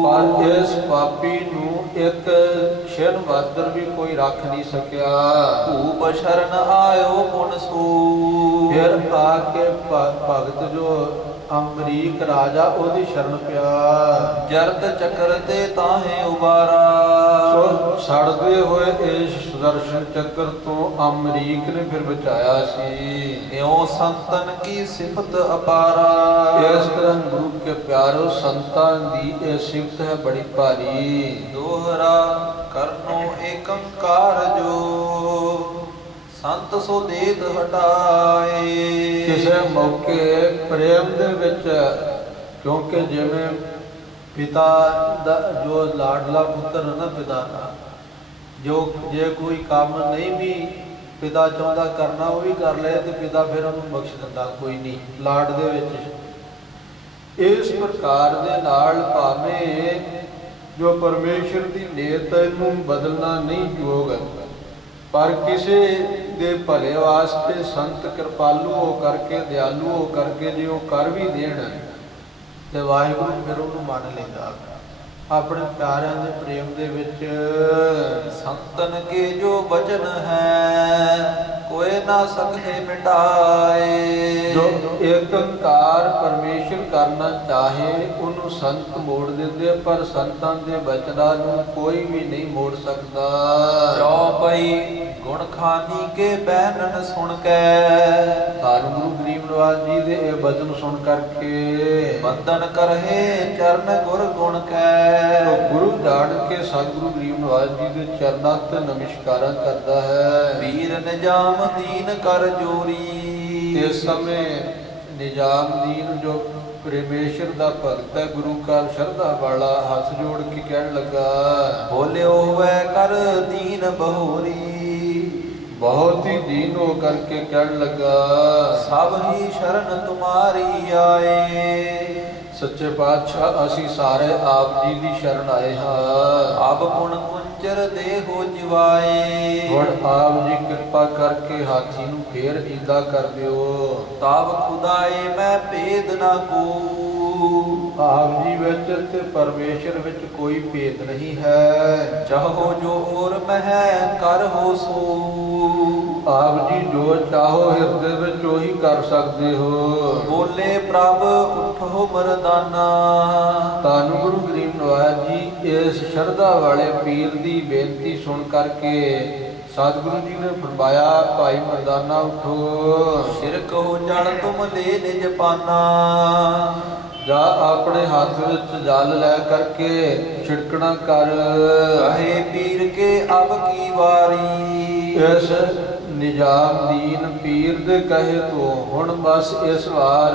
ਪਰ ਇਸ ਪਾਪੀ ਨੂੰ ਇੱਕ ਛਿਨ ਮਾਤਰ ਵੀ ਕੋਈ ਰੱਖ ਨਹੀਂ ਸਕਿਆ। ਭੂਪ ਸ਼ਰਨ ਆਇਓ ਪੁਨ ਸੂ। ਫਿਰ ਆ ਕੇ ਭਗਤ ਜੋ ਅਮਰੀਕ ਰਾਜਾ ਉਹਦੀ ਸ਼ਰਨ ਪਿਆ। ਜਰਤ ਚੱਕਰ ਤੇ ਤਾਹੇ ਉਬਾਰਾ। ਸੋ ਸੜਦੇ ਹੋਏ ਇਸ ਸੁਦਰਸ਼ਨ ਚੱਕਰ ਤੋਂ ਅਮਰੀਕ ਨੇ ਫਿਰ ਬਚਾਇਆ ਸੀ। ਇਉ ਸੰਤਨ ਕੀ ਸਿਫਤ ਅਪਾਰਾ। ਇਸ ਤਰ੍ਹਾਂ ਗੁਰੂ ਕੇ ਪਿਆਰੋ ਸੰਤਾਂ ਦੀ ਇਹ ਸਿਫਤ ਹੈ ਬੜੀ ਭਾਰੀ। ਦੋਹਰਾ ਕਰਨੋ ਏਕੰਕਾਰ ਜੋ ਸੰਤ ਸੋ ਦੇਤ ਹਟਾਏ। ਕਿਸੇ ਮੌਕੇ ਪ੍ਰੇਮ ਦੇ ਵਿੱਚ, ਕਿਉਂਕਿ ਜਿਵੇਂ ਪਿਤਾ ਦਾ ਜੋ ਲਾਡਲਾ ਪੁੱਤਰ ਹੈ ਨਾ, ਪਿਤਾ ਦਾ ਜੋ ਜੇ ਕੋਈ ਕੰਮ ਨਹੀਂ ਵੀ ਪਿਤਾ ਚਾਹੁੰਦਾ ਕਰਨਾ ਉਹ ਵੀ ਕਰ ਲਏ ਤੇ ਪਿਤਾ ਫਿਰ ਉਹਨੂੰ ਬਖਸ਼ ਦਿੰਦਾ, ਕੋਈ ਨਹੀਂ, ਲਾਡ ਦੇ ਵਿੱਚ। ਇਸ ਪ੍ਰਕਾਰ ਦੇ ਨਾਲ ਭਾਵੇਂ ਜੋ ਪਰਮੇਸ਼ਰ ਦੀ ਨੀਅਤ ਹੈ ਇਹਨੂੰ ਬਦਲਣਾ ਨਹੀਂ ਯੋਗ, ਪਰ ਕਿਸੇ ਦੇ ਭਲੇ ਵਾਸਤੇ ਸੰਤ ਕਿਰਪਾਲੂ ਹੋ ਕਰਕੇ, ਦਿਆਲੂ ਹੋ ਕਰਕੇ ਜੇ ਉਹ ਕਰ ਵੀ ਦੇਣ ਤੇ ਵਾਹਿਗੁਰੂ ਫਿਰ ਉਹਨੂੰ ਮੰਨ ਲੈਂਦਾ ਆਪਣੇ ਪਿਆਰਿਆਂ ਦੇ ਪ੍ਰੇਮ ਦੇ ਵਿੱਚ। ਸੰਤਨ ਕੇ ਜੋ ਬਚਨ ਹੈ ਕੋਏ ਨਾ ਸਕਤੇ ਮਿਟਾਏ। ਜੋ ਏਕੰਕਾਰ ਪਰਮੇਸ਼ਰ ਕਰਨਾ ਚਾਹੇ ਉਹਨੂੰ ਸੰਤ ਮੋੜ ਦਿੰਦੇ, ਪਰ ਸੰਤਾਂ ਦੇ ਬਚਨਾਂ ਨੂੰ ਕੋਈ ਵੀ ਨਹੀਂ ਮੋੜ ਸਕਦਾ। ਚੌਪਈ ਗੁਣ ਖਾਨੀ ਕੇ ਬੈਨਨ ਸੁਣ ਕੇ। ਧੰਨ ਗੁਰੂ ਗਰੀਬ ਨਿਵਾਸ ਜੀ ਦੇ ਇਹ ਬਚਨ ਸੁਣ ਕਰਕੇ ਬੰਦਨ ਕਰਹੇ ਚਰਨ ਗੁਰ ਗੁਣ ਕੈ। ਗੁਰੂ ਜਾਣ ਕੇ ਸਤਿਗੁਰੂ ਗਰੀਬ ਨਿਵਾਸ ਜੀ ਦੇ ਚਰਨਾਂ ਤੇ ਨਮਸਕਾਰਾਂ ਕਰਦਾ ਹੈ। ਵੀਰ ਨਿਜਾਮ ਦੀਨ ਕਰ ਜੋਰੀ। ਇਸ ਸਮੇਂ ਨਿਜਾਮ ਦੀਨ ਜੋ ਪਰਮੇਸ਼ਰ ਦਾ ਭਗਤ ਹੈ, ਗੁਰੂ ਕਾ ਸ਼ਰਧਾ ਵਾਲਾ, ਹੱਥ ਜੋੜ ਕੇ ਕਹਿਣ ਲੱਗਾ, ਬੋਲਿਓ ਹੋਵੇ ਕਰ ਦੀਨ ਬਹੋਰੀ। ਬਹੁਤ ਹੀ ਦੀਨ ਹੋ ਕਰਕੇ ਕਹਿਣ ਲੱਗਾ, ਸਭ ਹੀ ਸ਼ਰਨ ਤੁਮਾਰੀ ਆਏ। ਸੱਚੇ ਪਾਤਸ਼ਾਹ ਅਸੀਂ ਸਾਰੇ ਆਪ ਜੀ ਦੀ ਸ਼ਰਨ ਆਏ ਹਾਂ। ਅਬ ਪੁਣ ਕੁੰਚਰ ਦੇਹੋ ਜਿਵਾਏ। ਹੁਣ ਆਪ ਜੀ ਕਿਰਪਾ ਕਰਕੇ ਹਾਥੀ ਨੂੰ ਫੇਰ ਈਦਾ ਕਰ ਦਿਓ। ਤਬ ਖੁਦਾਏ ਮੈਂ ਭੇਦ ਨਾ ਕੋ। ਆਪ ਜੀ ਵਿੱਚ ਤੇ ਪਰਮੇਸ਼ਰ ਵਿੱਚ ਕੋਈ ਭੇਦ ਨਹੀਂ ਹੈ। ਚਾਹੋ ਜੋ ਔਰ ਮਹਿ ਕਰ ਹੋ ਸੋ। ਆਪ ਜੀ ਜੋ ਚਾਹੋ ਹਿਰਦੇ ਵਿੱਚ ਉਹੀ ਕਰ ਸਕਦੇ ਹੋ। ਬੋਲੇ ਪ੍ਰਭ ਉਠੋ ਮਰਦਾਨਾ। ਧੰਨ ਗੁਰੂ ਗਰੀਬ ਨਿਵਾਸ ਜੀ ਇਸ ਸ਼ਰਧਾ ਵਾਲੇ ਪੀਰ ਦੀ ਬੇਨਤੀ ਸੁਣ ਕਰਕੇ ਸਤਿਗੁਰੂ ਜੀ ਨੇ ਫਰਮਾਇਆ, ਭਾਈ ਮਰਦਾਨਾ ਉਠੋ। ਸ਼ਿਰਕ ਹੋ ਜਲ ਤੁਮ ਲੈ ਨਿਜ ਪਾਨਾ। ਜਾ ਆਪਣੇ ਹੱਥ ਵਿੱਚ ਜਲ ਲੈ ਕਰਕੇ ਛਿੜਕਣਾ ਕਰ। ਕਹੇ ਪੀਰ ਕੇ ਅਬ ਕੀ ਵਾਰੀ। ਇਸ ਨਿਜਾਮ ਦੀਨ ਪੀਰ ਦੇ ਕਹੇ ਤੋਂ ਹੁਣ ਬਸ ਇਸ ਵਾਰ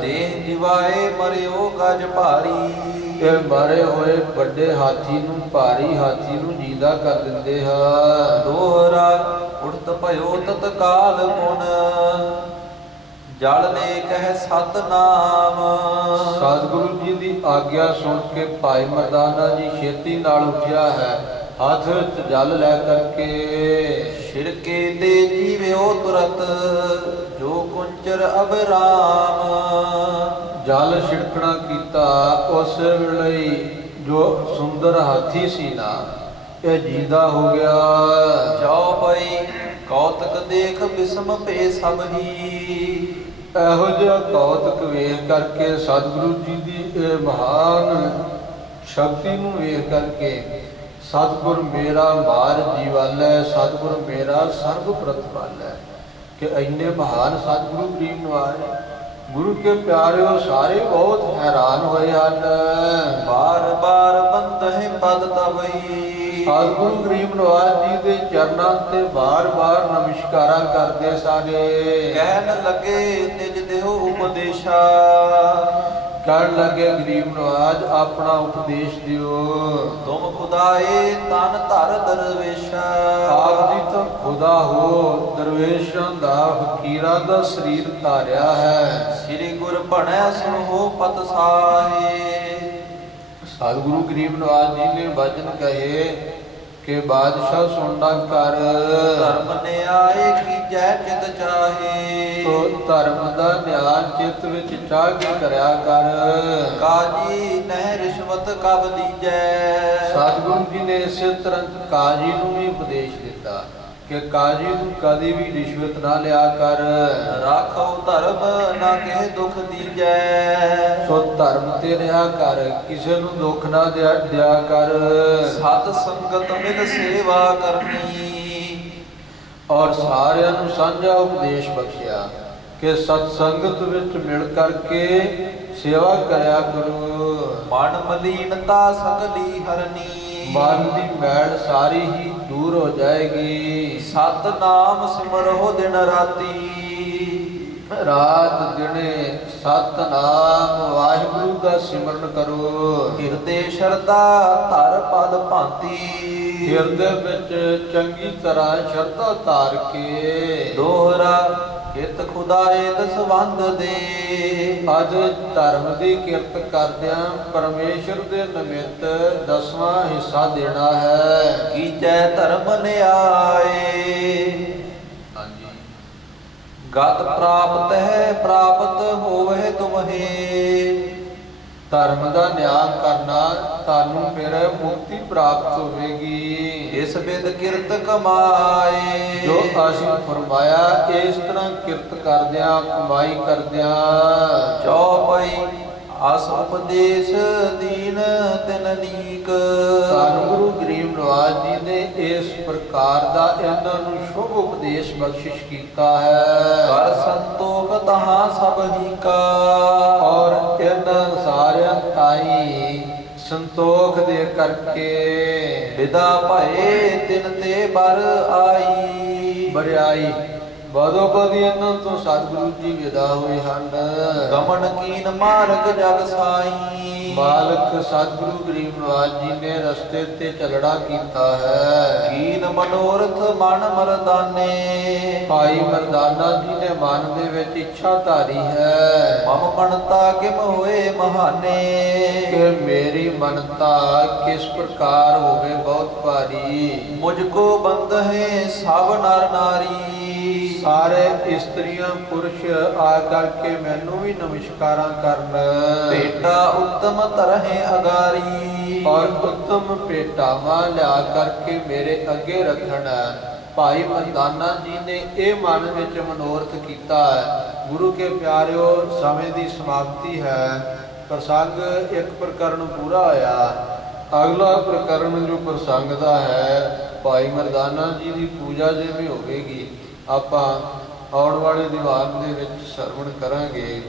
ਦੇਹ ਜਿਵਾਏ ਮਰਿਓ ਗਜ ਭਾਰੀ। ਇਹ ਮਾਰੇ ਹੋਏ ਵੱਡੇ ਹਾਥੀ ਨੂੰ, ਭਾਰੀ ਹਾਥੀ ਨੂੰ ਜੀਦਾ ਕਰ ਦਿੰਦੇ ਹਾਂ। ਦੋਹਰਾ ਉਠਤ ਭਇਓ ਤਤਕਾਲ ਪੁਨ। ਜਲ ਲੈ ਕਹਿ ਸਤਨਾਮ। ਸਤਿਗੁਰੂ ਜੀ ਦੀ ਆਗਿਆ ਸੁਣ ਕੇ ਭਾਈ ਮਰਦਾਨਾ ਜੀ ਛੇਤੀ ਨਾਲ ਉੱਠਿਆ ਹੈ, ਹੱਥ ਵਿੱਚ ਜਲ ਲੈ ਕਰਕੇ। ਛਿੜਕੇ ਤੇ ਜੀਵਿਓ ਤੁਰਤ ਜੋ ਕੁੰਚਰ ਅਬ ਰਾਮ। ਜਲ ਛਿੜਕਣਾ ਕੀਤਾ, ਉਸ ਵੇਲੇ ਜੋ ਸੁੰਦਰ ਹਾਥੀ ਸੀ ਨਾ, ਇਹ ਜੀਦਾ ਹੋ ਗਿਆ। ਚੌਪਈ ਕੌਤਕ ਦੇਖ ਬਿਸਮ ਪੇ ਸਭ ਹੀ। ਇਹੋ ਜਿਹਾ ਕੌਤਕ ਵੇਖ ਕਰਕੇ ਸਤਿਗੁਰੂ ਜੀ ਦੀ ਇਹ ਮਹਾਨ ਸ਼ਕਤੀ ਨੂੰ ਵੇਖ ਕਰਕੇ, ਸਤਿਗੁਰ ਮੇਰਾ ਮਾਰ ਜੀਵਾਲੈ, ਸਤਿਗੁਰ ਮੇਰਾ ਸਰਬ ਪ੍ਰਤਪਾਲੈ, ਕਿ ਇੰਨੇ ਮਹਾਨ ਸਤਿਗੁਰੂ ਗਰੀਬ ਨਿਵਾਜ ਗੁਰੂ ਕੇ ਪਿਆਰਿਓ ਸਾਰੇ ਬਹੁਤ ਹੈਰਾਨ ਹੋਏ ਹਨ। ਬਾਰ ਬਾਰ ਬੰਦਹਿ ਪਦ ਤਵਈ। ਸਤਿਗੁਰੂ ਗਰੀਬ ਨਿਵਾਜ ਜੀ ਦੇ ਚਰਨਾਂ ਤੇ ਬਾਰ-ਬਾਰ ਨਮਸਕਾਰਾਂ ਕਰਦੇ ਸਾਰੇ। ਕਹਿਣ ਲੱਗੇ ਨਿਜ ਦੇਹੁ ਉਪਦੇਸ਼ਾ। ਕਹਿਣ ਲੱਗੇ ਗਰੀਬ ਨਿਵਾਜ ਆਪਣਾ ਉਪਦੇਸ਼ ਦਿਓ। ਤੁਮ ਖੁਦਾਏ ਤਨ ਧਰ ਦਰਵੇਸ਼ਾ। ਆਪ ਜੀ ਤਾਂ ਖੁਦਾ ਹੋ, ਦਰਵੇਸ਼ਾਂ ਦਾ ਫਕੀਰਾਂ ਦਾ ਸਰੀਰ ਧਾਰਿਆ ਹੈ। ਸ੍ਰੀ ਗੁਰ ਭਣੈ ਸੁਣੋ ਪਤ ਸਾਹੇ। ਸਤਿਗੁਰੂ ਗਰੀਬ ਨਿਵਾਜ ਜੀ ਨੇ ਵਚਨ ਕਹੇ ਕਿ ਬਾਦਸ਼ਾਹ ਸੁਣਨਾ ਕਰ। ਧਰਮ ਨਿਆਏ ਕੀਜੈ ਚਿਤ ਚਾਹੇ। ਸੋ ਧਰਮ ਦਾ ਨਿਆਂ ਚਿੱਤ ਵਿੱਚ ਚਾਹ ਕੇ ਕਰਿਆ ਕਰ। ਕਾਜੀ ਨਹਿ ਰਿਸ਼ਵਤ ਕਬ ਦੀਜੈ। ਸਤਿਗੁਰੂ ਜੀ ਨੇ ਇਸੇ ਤਰ੍ਹਾਂ ਕਾਜੀ ਨੂੰ ਵੀ ਉਪਦੇਸ਼ ਦਿੱਤਾ ਕਿ ਕਾਜੀ ਨੂੰ ਕਦੇ ਵੀ ਰਿਸ਼ਵਤ ਨਾ ਲਿਆ ਕਰ। ਰਾਖੋ ਧਰਮ ਨਾ ਕਿਸੇ ਦੁਖ ਦੀਜੈ। ਸੋ ਧਰਮ ਤੇ ਰਿਹਾ ਕਰ, ਕਿਸੇ ਨੂੰ ਦੁੱਖ ਨਾ ਦਿਆ ਕਰ। ਸਤ ਸੰਗਤ ਮਿਲ ਸੇਵਾ ਕਰਨੀ। ਔਰ ਸਾਰਿਆਂ ਨੂੰ ਸਾਂਝਾ ਉਪਦੇਸ਼ ਬਖਸ਼ਿਆ ਕਿ ਸਤ ਸੰਗਤ ਵਿੱਚ ਮਿਲ ਕਰਕੇ ਸੇਵਾ ਕਰਿਆ ਕਰੋ। ਮਨ ਮਲੀਨਤਾ ਸਕਲੀ ਹਰਨੀ। ਮਨ ਦੀ ਮੈਲ ਸਾਰੀ ਹੀ ਦੂਰ ਹੋ ਜਾਏਗੀ। ਸਤ ਨਾਮ ਸਿਮਰੋ ਦਿਨ ਰਾਤੀ। ਰਾਤ ਦਿਨੇ ਸਤਨਾਮ ਵਾਹਿਗੁਰੂ ਦਾ ਸਿਮਰਨ ਕਰੋ। ਹਿਰਦੇ ਸ਼ਰਧਾ ਧਰ ਪਦ ਭਾਂਤੀ। ਹਿਰਦੇ ਵਿੱਚ ਚੰਗੀ ਤਰ੍ਹਾਂ ਸ਼ਰਧਾ ਧਾਰ ਕੇ ਦੋਹਰਾ ਕਿਰਤ ਖੁਦਾਏ ਦਸਵੰਦ ਦੇ। ਅੱਜ ਧਰਮ ਦੀ ਕਿਰਤ ਕਰਦਿਆਂ ਪਰਮੇਸ਼ਰ ਦੇ ਨਿਮਿਤ 10ਵਾਂ ਹਿੱਸਾ ਦੇਣਾ ਹੈ। ਕੀਜੈ ਧਰਮ ਨਿਆਏ। ਹਾਂਜੀ। ਗਤ ਪ੍ਰਾਪਤ ਹੈ ਪ੍ਰਾਪਤ ਹੋਵੇ ਤੁਮਹੇ। ਧਰਮ ਦਾ ਨਿਆਂ ਕਰਨਾ ਤੁਹਾਨੂੰ ਫਿਰ ਮੁਕਤੀ ਪ੍ਰਾਪਤ ਹੋਵੇਗੀ। ਇਸ ਬਿਦ ਕਿਰਤ ਕਮਾਏ। ਜੋ ਅਸੀਂ ਫਰਮਾਇਆ ਇਸ ਤਰ੍ਹਾਂ ਕਿਰਤ ਕਰਦਿਆਂ ਕਮਾਈ ਕਰਦਿਆਂ। ਚੌਪਈ ਅਸ ਉਪਦੇਸ਼ ਦੀਨ ਤਿਨ ਨੀਕ। ਧੰਨ ਗੁਰੂ ਗਰੀਬ ਨਿਵਾਜ ਜੀ ਨੇ ਇਸ ਪ੍ਰਕਾਰ ਦਾ ਇਹਨਾਂ ਨੂੰ ਸ਼ੁਭ ਉਪਦੇਸ਼ ਬਖਸ਼ਿਸ਼ ਕੀਤਾ ਹੈ। ਕਰ ਸੰਤੋਖ ਤਹਾਂ ਸਭ ਹੀ ਕਾ। ਔਰ ਇਹਨਾਂ ਸਾਰਿਆਂ ਤਾਈ ਸੰਤੋਖ ਦੇ ਕਰਕੇ ਵਿਦਾ ਭਏ ਤਿਨ ਤੇ ਬਰ ਆਈ। ਬਰਿਆਈ ਬਦੋ ਬਦੀ ਇਹਨਾਂ ਤੋਂ ਸਤਿਗੁਰੂ ਜੀ ਵਿਦਾ ਹੋਏ ਹਨ। ਗਮਨ ਕੀਨ ਮਾਰਗ ਜਗ ਸਾਈ। ਮਾਲਕ ਸਤਿਗੁਰੂ ਗਰੀਬ ਨਿਵਾਜ ਜੀ ਨੇ ਰਸਤੇ ਤੇ ਚੱਲਣਾ ਕੀਤਾ ਹੈ। ਕੀਨ ਮਨੋਰਥ ਮਨ ਮਰਦਾਨੇ। ਭਾਈ ਮਰਦਾਨਾ ਜੀ ਨੇ ਮਨ ਦੇ ਵਿੱਚ ਇੱਛਾ ਧਾਰੀ ਹੈ। ਮਮ ਮਨਤਾ ਕਿਮ ਹੋਏ ਮਹਾਨੇ। ਕਿ ਮੇਰੀ ਮਨਤਾ ਕਿਸ ਪ੍ਰਕਾਰ ਹੋਵੇ ਬਹੁਤ ਭਾਰੀ। ਮੁਝ ਕੋ ਬੰਦ ਹੈ ਸਭ ਨਰ ਨਾਰੀ। ਸਾਰੇ ਇਸਤਰੀਆਂ ਪੁਰਸ਼ ਆ ਕਰਕੇ ਮੈਨੂੰ ਵੀ ਨਮਸਕਾਰਾਂ ਕਰਨ। ਭੇਟਾ ਉੱਤਮ ਤਰਹਿ ਅਗਾਰੀ। ਔਰ ਉੱਤਮ ਭੇਟਾਵਾਂ ਲਿਆ ਕਰਕੇ ਮੇਰੇ ਅੱਗੇ ਰੱਖਣ। ਭਾਈ ਮਰਦਾਨਾ ਜੀ ਨੇ ਇਹ ਮਨ ਵਿੱਚ ਮਨੋਰਥ ਕੀਤਾ ਹੈ। ਗੁਰੂ ਕੇ ਪਿਆਰਿਓ, ਸਮੇਂ ਦੀ ਸਮਾਪਤੀ ਹੈ। ਪ੍ਰਸੰਗ ਇੱਕ ਪ੍ਰਕਰਨ ਪੂਰਾ ਹੋਇਆ। ਅਗਲਾ ਪ੍ਰਕਰਨ ਜੋ ਪ੍ਰਸੰਗ ਦਾ ਹੈ, ਭਾਈ ਮਰਦਾਨਾ ਜੀ ਦੀ ਪੂਜਾ ਜਿਵੇਂ ਹੋਵੇਗੀ ਆਪਾਂ ਆਉਣ ਵਾਲੇ ਦੀਵਾਨ ਦੇ ਵਿੱਚ ਸਰਵਣ ਕਰਾਂਗੇ।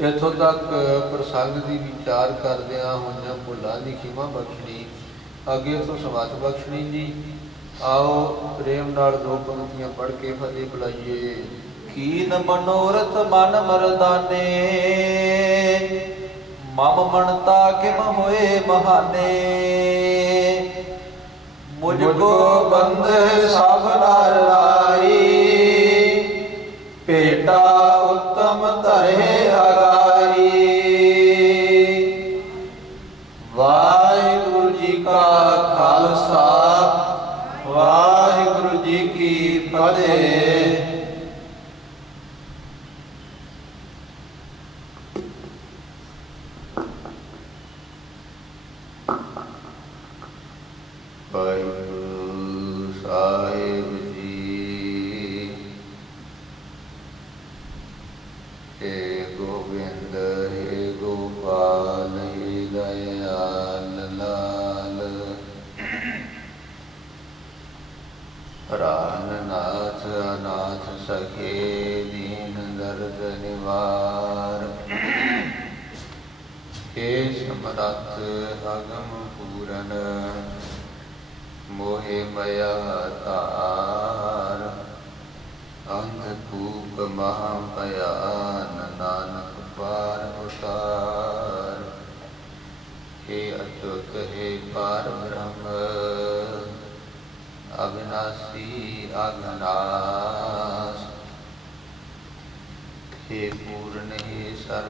ਇੱਥੋਂ ਤੱਕ ਪ੍ਰਸੰਗ ਦੀ ਵਿਚਾਰ ਕਰਦਿਆਂ ਹੋਈਆਂ ਭੁੱਲਾਂ ਦੀ ਖਿਮਾ ਬਖਸ਼ਣੀ, ਅੱਗੇ ਤੋਂ ਸਮਤ ਬਖਸ਼ਣੀ ਜੀ। ਆਓ ਪ੍ਰੇਮ ਨਾਲ ਦੋ ਪੰਕਤੀਆਂ ਪੜ੍ਹ ਕੇ ਫਤਿਹ ਬੁਲਾਈਏ। ਕੀਨ ਮਨੋਰਥ ਮਨ ਮਰਦਾਨੇ। ਮਮ ਮਨਤਾ ਕਿਮ ਹੋਏ ਮਹਾਨੇ। ਮੁਝ ਕੋ ਬੰਧ ਸਭ ਨਰ ਨਾਰੀ। ਭੇਟਾ ਉੱਤਮ ਧਰੇ ਅਗਾਰੀ। ਵਾਹਿਗੁਰੂ ਜੀ ਕਾ ਖਾਲਸਾ, ਵਾਹਿਗੁਰੂ ਜੀ ਕੀ ਫਤਿਹ। ਵਾਹਿਗੁਰੂ ਸਾਹਿਬ ਜੀ। ਹੇ ਗੋਬਿੰਦ ਹੇ ਗੋਪਾਲ ਹੇ ਦਇਆਲ ਲਾਲ। ਪ੍ਰਾਨਨਾਥ ਅਨਾਥ ਸਖੇ ਦੀਨ ਦਰਦ ਨਿਵਾਰ। ਹੇ ਸਮਰੱਥ ਅਗਮ ਪੂਰਨ ਮੋਹਿ ਮਇਆ ਧਾਰ। ਅੰਧਕੂਪ ਮਹਾ ਭਿਆਨ ਨਾਨਕ ਪਾਰ ਉਤਾਰ। हे अच्युत हे पार ब्रह्म अविनाशी अघनाश। हे पूर्ण हे सर्व